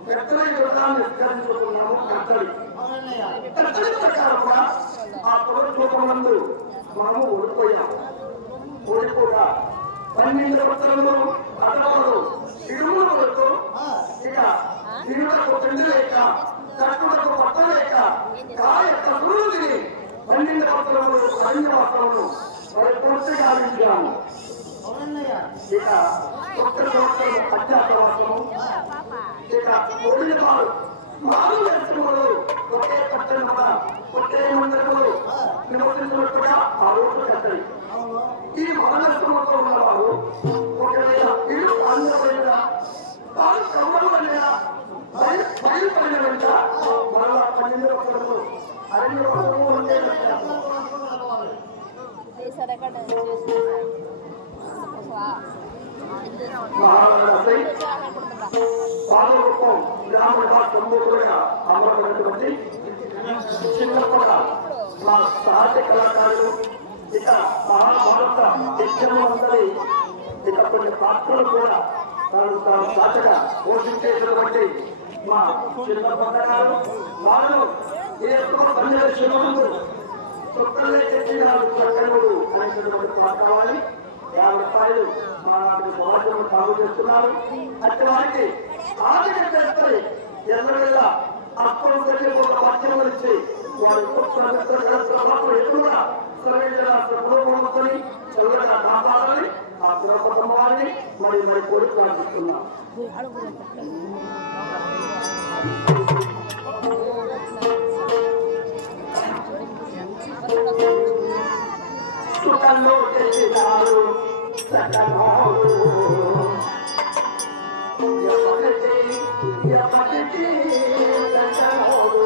కట్టల ఎదుట నిష్కరించుకున్నాము. కట్టడి అవునన్నయ్య. కట్టడి ప్రకారముగా ఆ పునర్లోకమందు మనము ఓడిపోయాము. ఓడిపోగా 12 వత్సరములు అడవారు ఇరువుల వరకు ఇక తిరుగులకు తిండి లేక కట్టులకు పట్ట లేక కాయ కసులు తిని 12 వత్సరములు అరణ్యవాసములు వారి పూర్తిగా గావించాము. అవునన్నయ్య. ఇక 1 సంవత్సరం అజ్ఞాతవాసము ఇక ఓడిన వారు 4 దేశములు ఒకే పట్టణముగా ఒకే మందిరములు నివసించినట్టుగా ఆ రోజు కట్టడి. అవును. ఈ మరణస్థములతో ఉన్నవారు ఒకవేళ ఇల్లు ఆంధ్రమైన తాను క్రమంలో బయలుపడిన వెంట మరలా 12 వత్సరములు అరణ్యవాసము ఉండే మహారాజై పాలరూపం గ్రామంగా తొమ్మిదిగా అమర్చినటువంటి చిన్నప్పట మా సాహిత్య కళాకారులు ఇక మహాభారత యజ్ఞము అందరి ఇక కొన్ని పాత్రలు కూడా తాను సాటగా పోషించేటటువంటి మా చిన్నప్పట గారు వారు ఎక్కువ పన్నెండు శివుడు చుక్కలే చెప్పినారు చక్కనుడు అనేటటువంటి పాట కావాలి. 50 రూపాయలు మా సమాజం సాగు చేస్తున్నారు. అట్టి వారికి ఆర్థిక చేస్తాయి ఎన్నవేళ అప్పుడు ఒక వాక్యం ఇచ్చి వారి ఎక్కువగా సరైన చల్లగా కాపాడాలి. ఆ కుటుంబాన్ని మరి కోరిక ప్రార్థిస్తున్నాం. సుఖంలో చేసినారు సకలములు ఎప్పటికీ సకలములు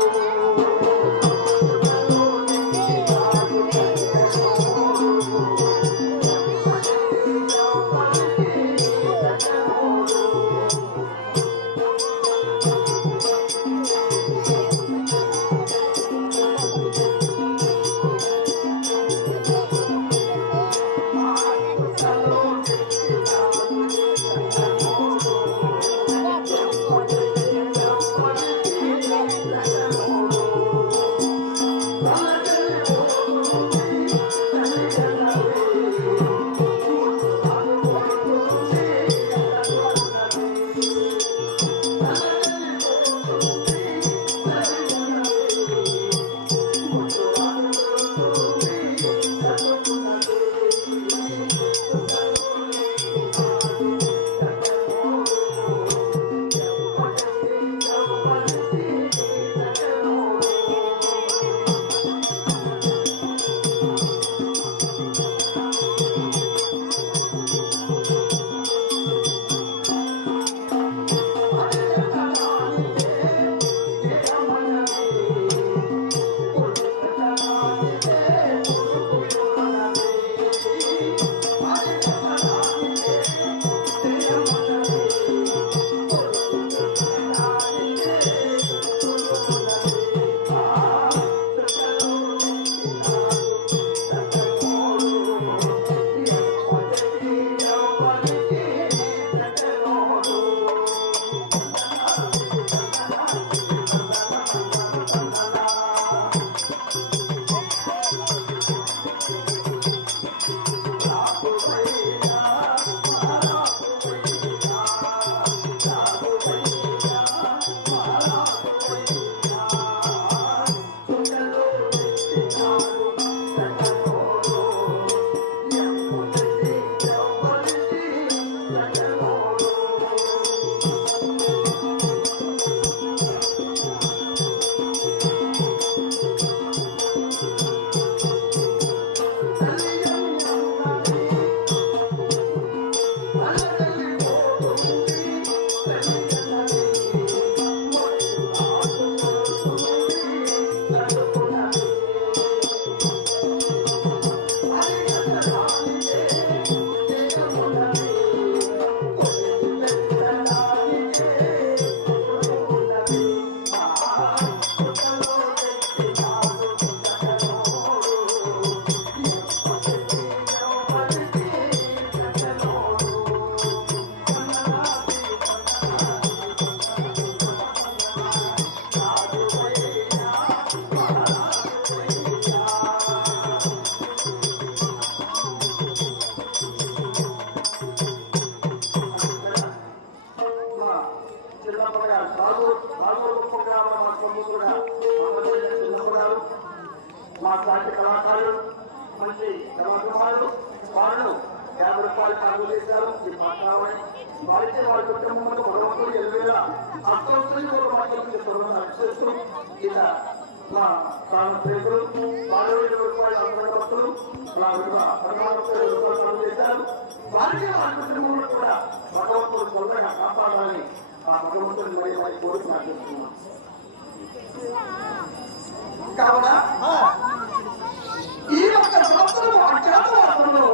సాటి కళాకారులు మంచి కళాకారులు వాళ్ళు 50 రూపాయలు కాదు చేశారు ఈ పట్టాలని వారికి వారి కుటుంబంలో భగవంతుడు ఎదురుగా అర్థం ఒక మాటలు చేస్తూ ఇలా నా ప్రేతులు 40 రూపాయలు అందరి భక్తులు నా విధంగా 16 రూపాయలు చేశారు వారికి వారి కుటుంబంలో కూడా భగవంతుడు తొందరగా కాపాడాలని ఆ భగవంతుడిని మరి కోరుతున్నాను కావున ఈ యొక్క సంవత్సరం అజ్ఞాతవాసంలో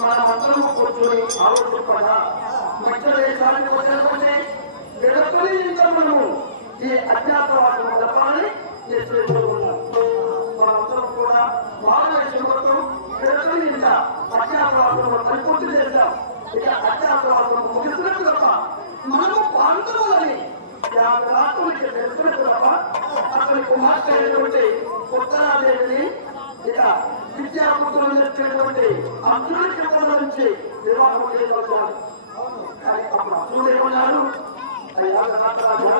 మనమందరము కూర్చొని ఆలోచింపగా మధ్య దేశానికి వచ్చినటువంటి విడతని ఇంకా మనము ఈ అజ్ఞాతవాసం జరపాలని చేస్తున్నాం. మనందరం కూడా భారతదేశం మొత్తం విడతని ఇంకా అజ్ఞాతవాసం పరిపూర్తి చేశాం. ఇక అజ్ఞాతవాసం ముగిసినట్టు తప్ప మనము పాల్గొనాలని రాష్ట్రానికి తెలిసినట్టు తప్ప అతని కుమార్తె అయినటువంటి ఉత్తరాదేవిని ఇక విద్యాపుత్రులు చెప్పినటువంటి అర్జునుడికి నుంచి వివాహం చేయవచ్చారు. కానీ అప్పుడు అర్జునుడు ఏమన్నారు, అయ్యా రాజరాజా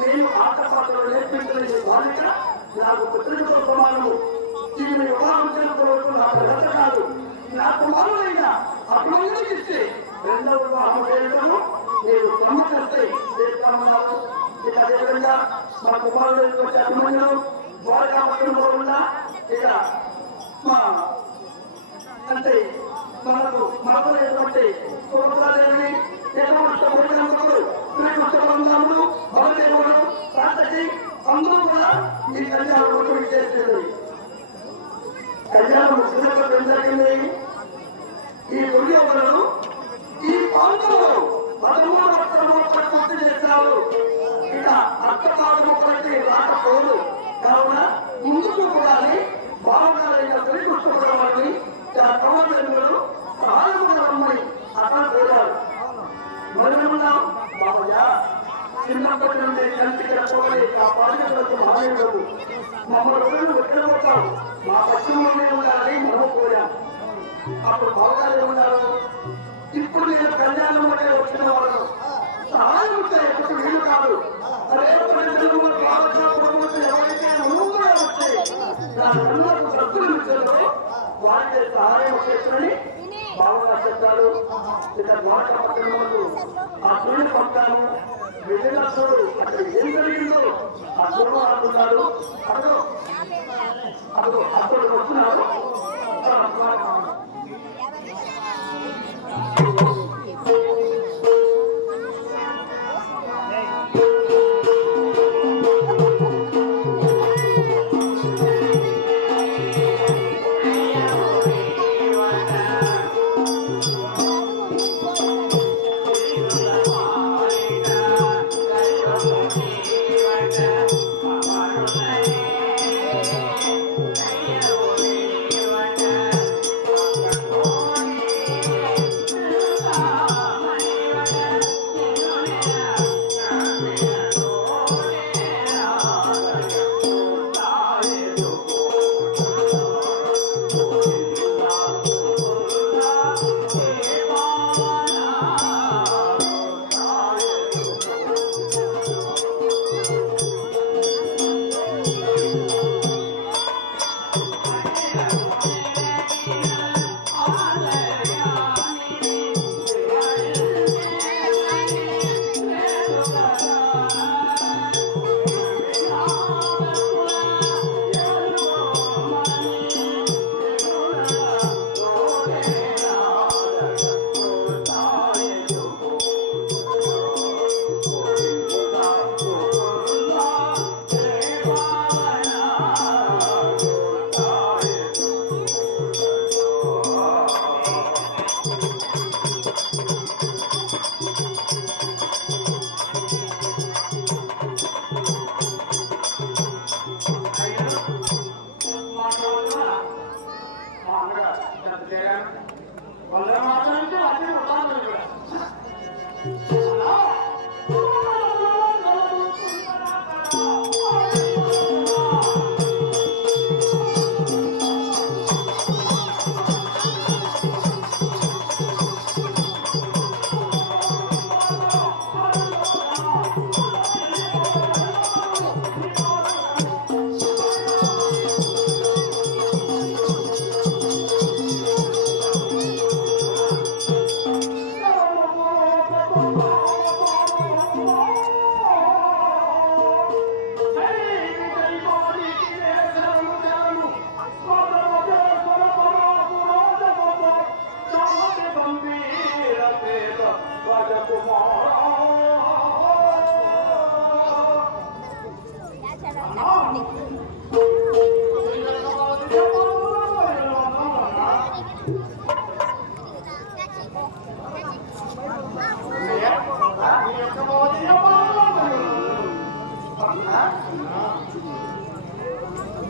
నేను ఆటపాటలు నేర్పించిన బాలిక నాకు పుత్రికతో సమానము. ఈమె వివాహం చేయకపోవడం నాకు రద్ద కాదు. నా కుమారుడైనా అభివృద్ధికి ఇచ్చి రెండవ వివాహం చేయడము నేను సమ్మతిస్తే చేస్తామన్నారు. ఇక అదేవిధంగా మా కుమారుడు అభిమన్యుడు ద్వారకా పట్టణంలో ఉన్న ఇక అంటే మనకు మనకున్నటువంటి సోదరులని శ్రీకృష్ణబంధములు భవదేవుడు సాతకి అందరూ కూడా ఈ కళ్యాణం చేసేది. కళ్యాణం ముఖ్యంగా జరిగింది. ఈ దుర్యోగులను ఈ ప్రాంతంలో 13 సంవత్సరాలు పూర్తి చేశారు. ఇక అర్థకాలము కొరటి రాకపోదు కావున ముందుకు కూడా బాగున్నారైన శ్రీకృష్ణ భగవాన్ని కౌరవులు సహాయం రమ్మని అక్కడ కోరారు. మనమన్నా బాబయ్య చిన్నప్పటి నుండి కంటికి రపోయి ఆ పాఠకులకు మానేయలేదు. మమ్మల్ని ఎక్కడవుతాం మా పశ్చిమంలోనే ఉండాలని మనం కోరాం. అప్పుడు బావగారు ఉన్నారు. ఇప్పుడు నేను కళ్యాణం అంటే వచ్చిన వాళ్ళు సహాయం ఉంటే ఎప్పుడు వీలు కాదు. ఎవరైతే నూతన వచ్చి దాని భక్తులు ఇచ్చారో వారికి సహాయం చేస్తారని బావగారు చెప్తారు. ఇక ద్వారకా పట్టణంలో ఆ చూడు పంపాను. వెళ్ళినప్పుడు అక్కడ ఏం జరిగిందో ఆ చూడు అనుకున్నాడు. అప్పుడు వస్తున్నారు.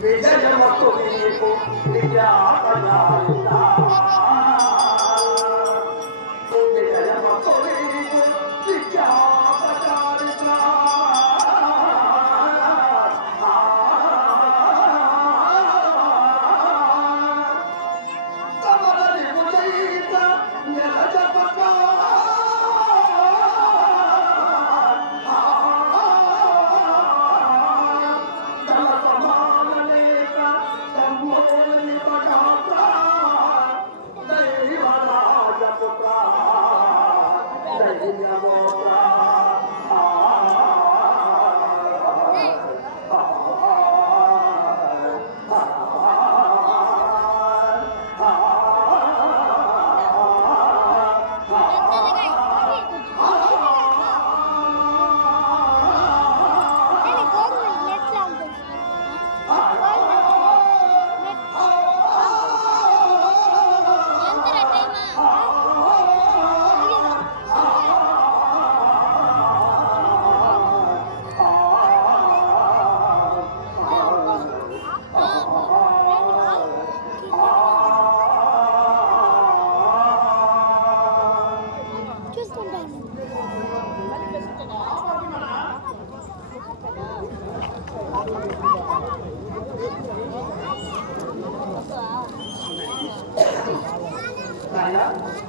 విజయమతో నీకు విజయాపజాయితా విజయమతో నీకు విజయాపజాయితా తమరి విజయిత నిలజపకా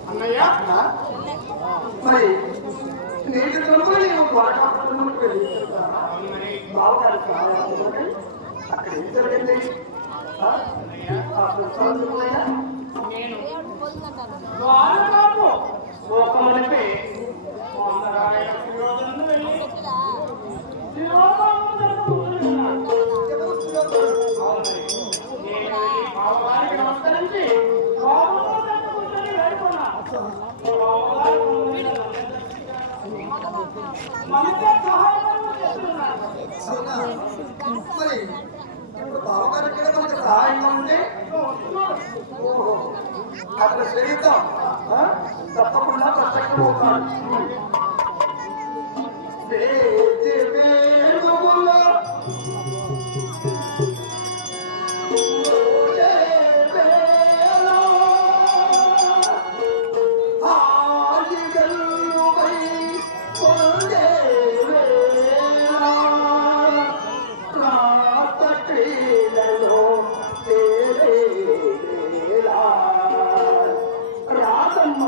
అన్నయ్య మరి నీటి తొలుగులు నేను బాగుపడుతున్నట్టు బావగారు అక్కడ ఏం జరిగింది నేను ద్వారకాపు లోకమునిపై వందరాయ శిరోధనను వెళ్ళి శిరోధనము జరుపుకుంటున్నాను. నేను వెళ్ళి బావగారికి నమస్కరించి బావతో జరుపుకుంటూనే వేడుకున్నాను. బావగారు మనకే సహాయం చేస్తున్నారు. మరి ఇప్పుడు బావగారు కూడా మనకు సహాయంగా ఉంది. అక్కడ చేద్దాం తప్పకుండా ప్రత్యక్షమవుతాడు. రాజమ్మ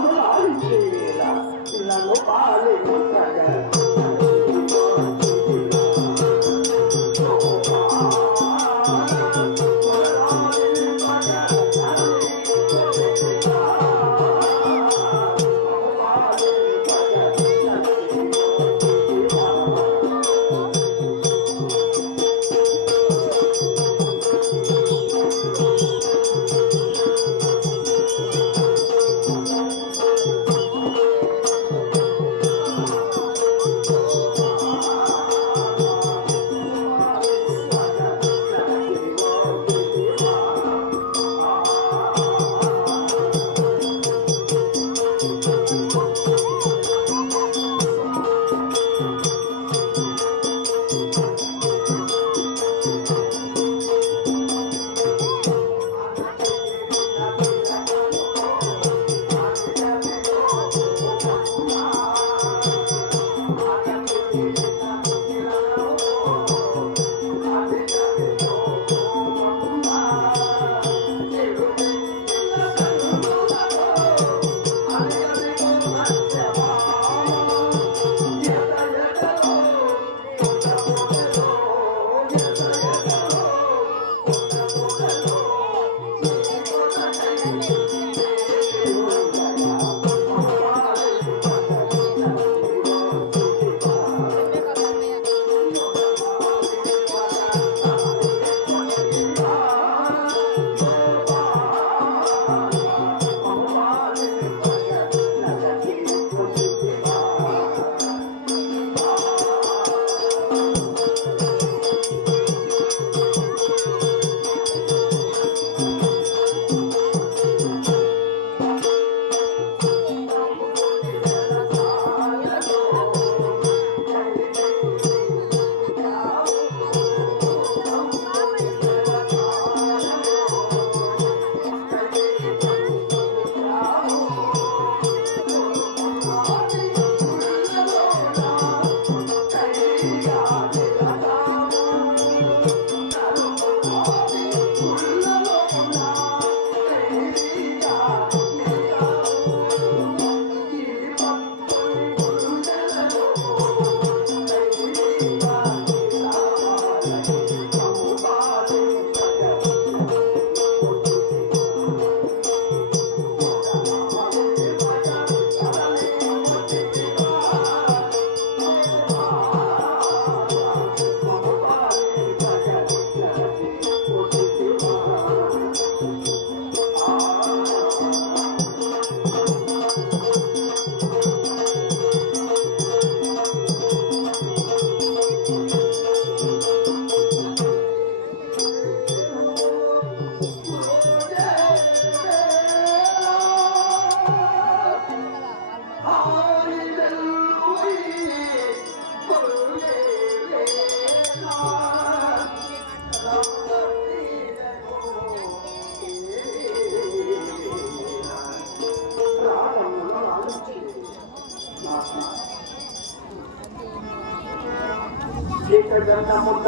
జగన్న ముద్ద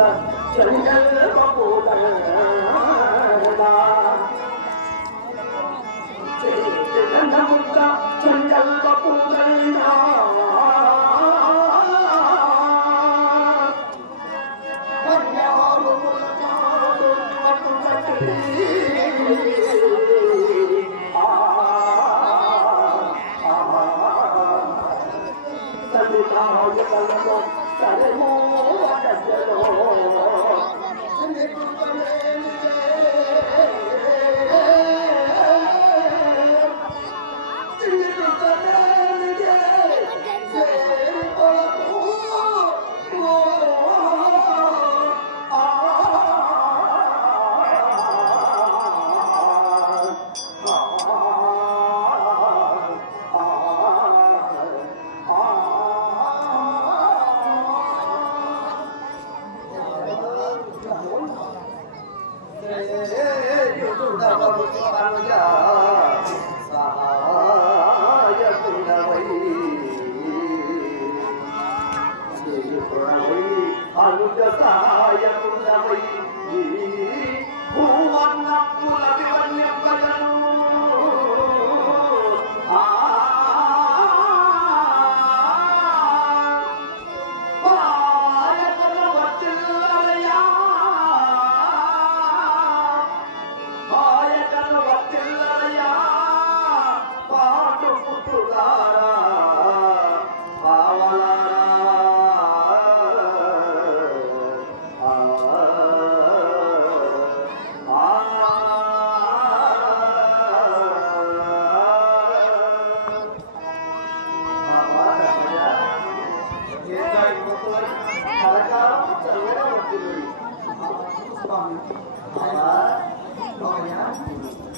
చెంగల్ పూదడా జగన్న ముద్ద చెంగల్ పూదడా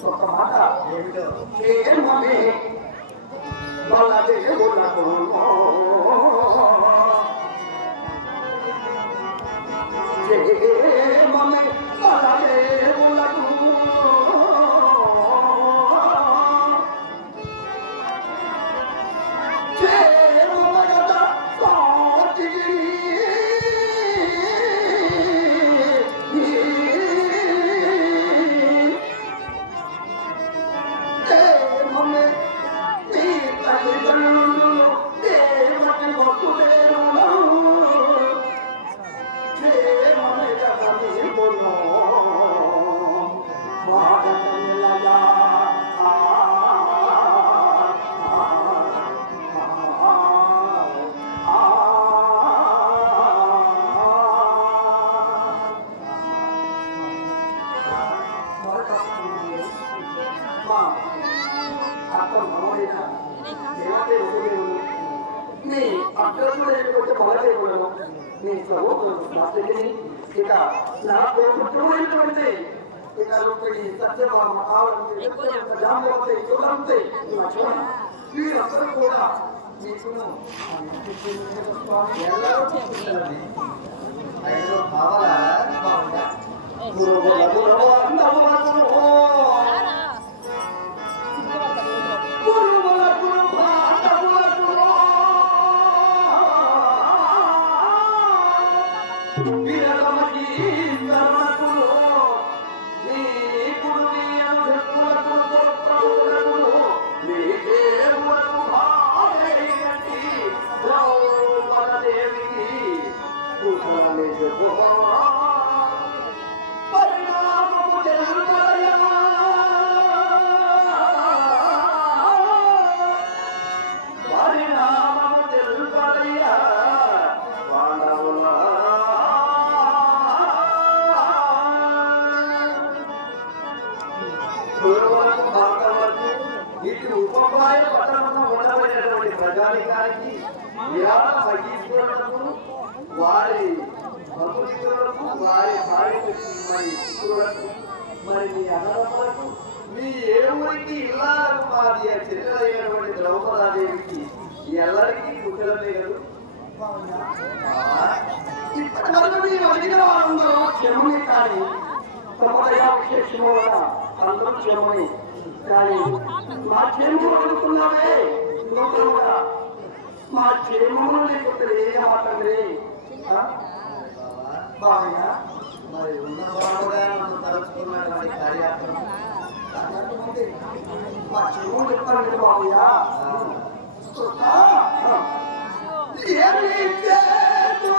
ఒక మాట ఏమిటో ఏమని బలదేవులకు ఏమని బలదేవులకు నీ అగ్రసుడైనటువంటి బలదేవుడు నీ సహోదరుని ఇక నా తోపుట్రైనటువంటి ఇక రుక్మిణి సత్యభామ కావాలంటే జాంబవంతి చూడంతే లక్ష్మణ వీరందరూ కూడా నీకును ಎಲ್ಲರೂ చూపిస్తారండి ఐదో కావాలా బాగుందా ఇటు ఉపమాయ పట్టణంలో ఉండబడినటువంటి ప్రజానికానికి విరాళం తగ్గించుకున్నప్పుడు వారి బంధుమిత్రులకు వారి భార్యకు మరి పుత్రులకు మరి మీ అన్నదమ్ములకు మీ ఏ ఊరికి ఇల్లాలకు మాది చెల్లెలైనటువంటి ద్రౌపదాదేవికి ఎల్లరికీ కుశలమే కదా ఇప్పటి వరకు నేను అడిగిన వారందరూ క్షమమే కానీ విశేషము వల్ల అందరూ క్షమమే కానీ మా క్షేమం అడుగుతున్నావే నువ్వు కూడా మా క్షేమము లేకపోతే ఏ మాట్లాడలే బావయ్య మరి ఉన్నవాడుగా నన్ను తలుచుకున్నటువంటి కార్యాక్రమం అన్నటువంటి మా చెరువు చెప్పండి బావయ్య. ఏమి చేతు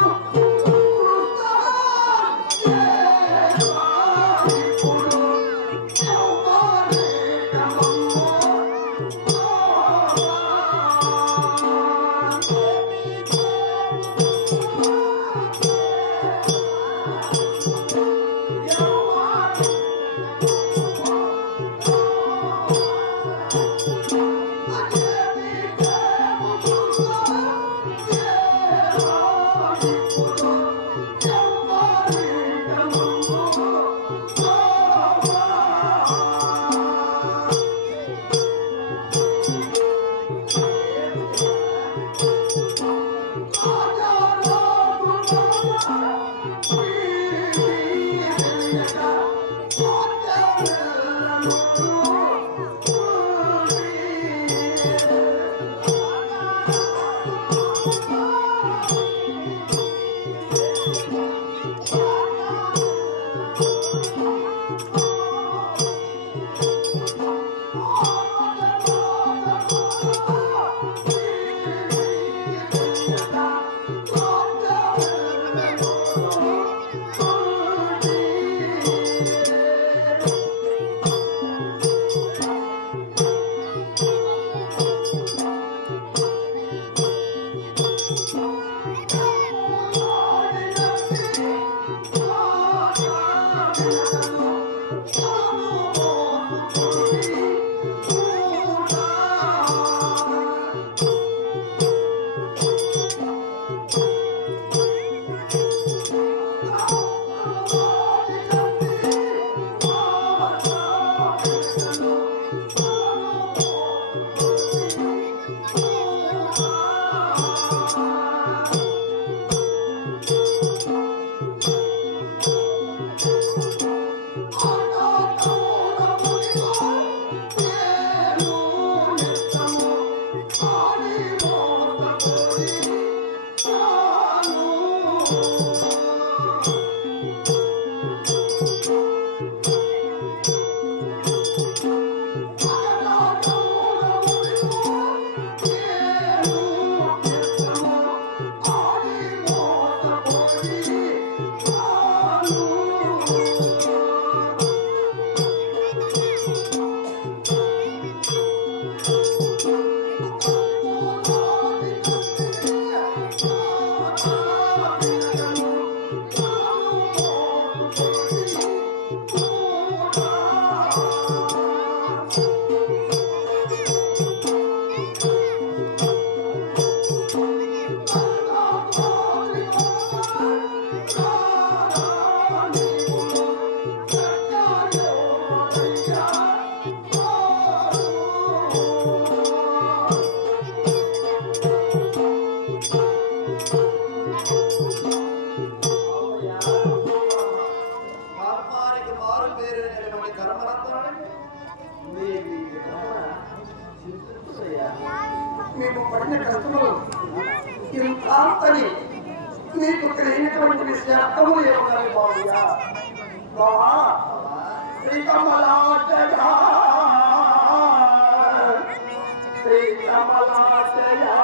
మేము పడిన కష్టములు ఇంతని నీకు తెలియనటువంటి విషయార్థము ఏమన్నారు బాబుయా బావా శ్రీకమలాటగా శ్రీకమలాటగా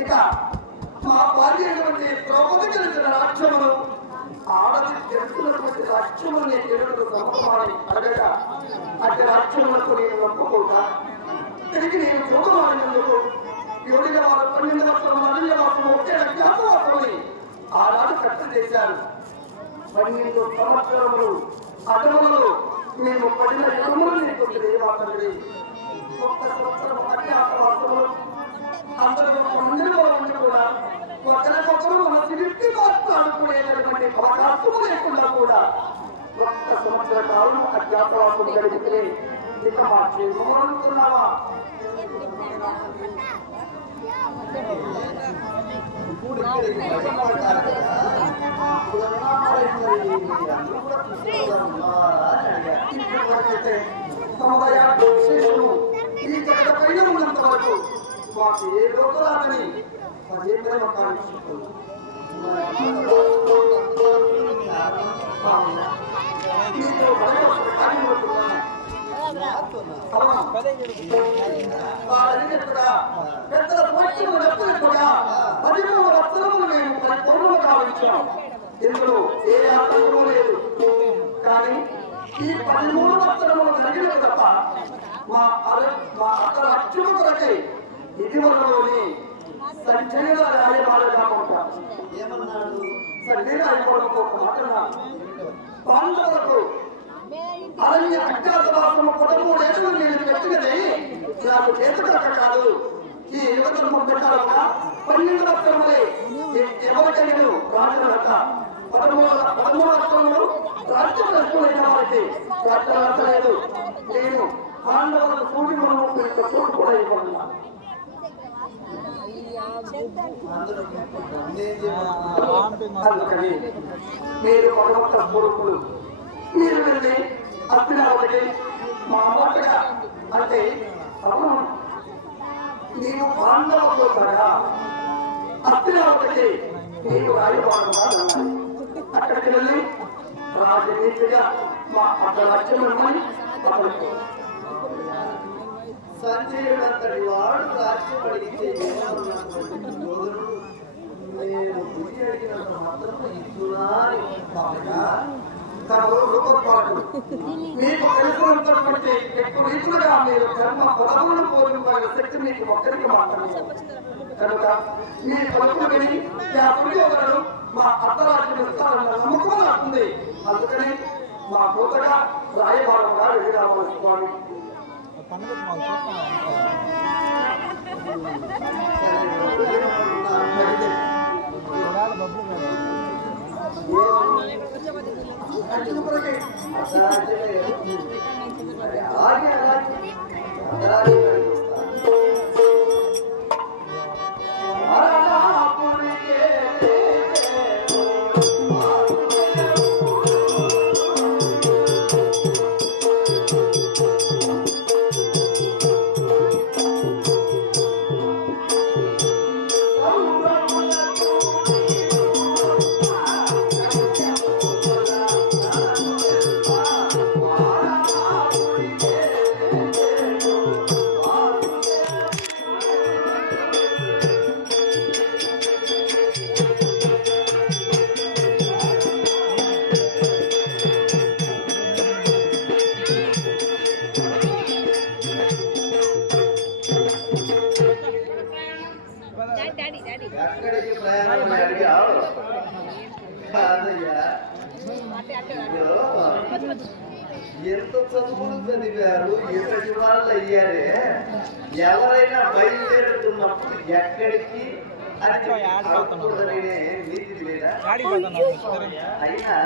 ఇక మా భార్య అయినటువంటి ద్రౌపది కలిగిన రాజ్యమును ఆడది తెలుసుకున్నటువంటి రాజ్యమును నేను తెలుగు సమకమాని అడగగా అట్టి రాజ్యములకు నేను ఒప్పుకుంటా తిరిగి నేను చూడమాడినందుకు యోడిగా వారు 12 సంవత్సరం అరణ్యవాసం ఒకే అజ్ఞాతవాసమని ఆనాడు కట్ట చేశారు 12 సంవత్సరములు అడవులలో మేము పడిన యుగములు నీకు తెలియవాతండి ఒక్క సంవత్సరం అజ్ఞాతవాసములు అందరూ మందిరంలో ఉండి కూడా ఒకరికొకరు మన తిరిగి మాట్లాడుకునేటటువంటి అవకాశము లేకుండా కూడా ఒక్క సంవత్సర కాలం అజ్ఞాతవాసం గడిపితే ఇక మా జీవనుకున్నావా ఈ జగత పైన ఉన్నంత వరకు మాకు ఏ లోటు రాదని పదే ఇందులో ఏ ఆటంకము లేదు కానీ ఈ 13 వత్సరములు జరిగినవి తప్ప మా అతను అత్యుమ కొరకై ఇటీవలలోని సంచలన రాయబారుగా ఉంటారు ఏమన్నాడు? సంచలన అయిపోవడం ఒక మాట పాండవులకు అరణ్య అజ్ఞాతవాసము 13 ఏళ్ళు నేను పెట్టినది నాకు చేతుడక కాదు. ఈ 29 పెట్టాలన్నా 12 వత్సరములే ఎవరికైనా రాజులక 13 వత్సరములు రాజ్యం నష్టమైన వారికి రాజ్యం నచ్చలేదు. నేను పాండవులకు సూర్యులను చోటు కూడా ఇవ్వనున్నా. అందుకని మీరు భగవంత స్వరూపులు మీరు వెళ్ళి అత్తినావతి మా అమ్మగా అంటే అవును నీవు పాండవులతో సగా అత్తినావతికి నీకు రాయబారంగా వెళ్ళాలి. అక్కడికి వెళ్ళి రాజనీతిగా మా అర్ధరాజ్యమని అతను సంజయుడంతటి వాడు రాజ్యం అడిగితే ఏమన్నటువంటి సోదరుడు నేను బుద్ధి అడిగినంత మాత్రం ఇస్తున్నా మీకు తెలుసుకున్నటువంటి ఎక్కువ రీతులుగా మీరు ధర్మ పొలములను కోరుకునే శక్తి మీకు ఒక్కరికి మాత్రమే. కనుక మీ పలుకులు విని సూర్యోదరుడు మా అర్ధరాజ్యం ఇస్తారన్న నమ్మకం నాకుంది. అందుకని మా పూతగా రాయబారంగా వెళ్ళి రావాల్సుకోవాలి. కాదయ్యా, ఇదిగో, ఎంత చదువులు చదివారు, ఎంతటి వాళ్ళు అయ్యారే, ఎవరైనా బయలుదేరుతున్నప్పుడు ఎక్కడికి అని చెప్పి నీతి లేదా? అయినా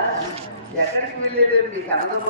ఎక్కడికి వెళ్ళేది మీకు అర్థం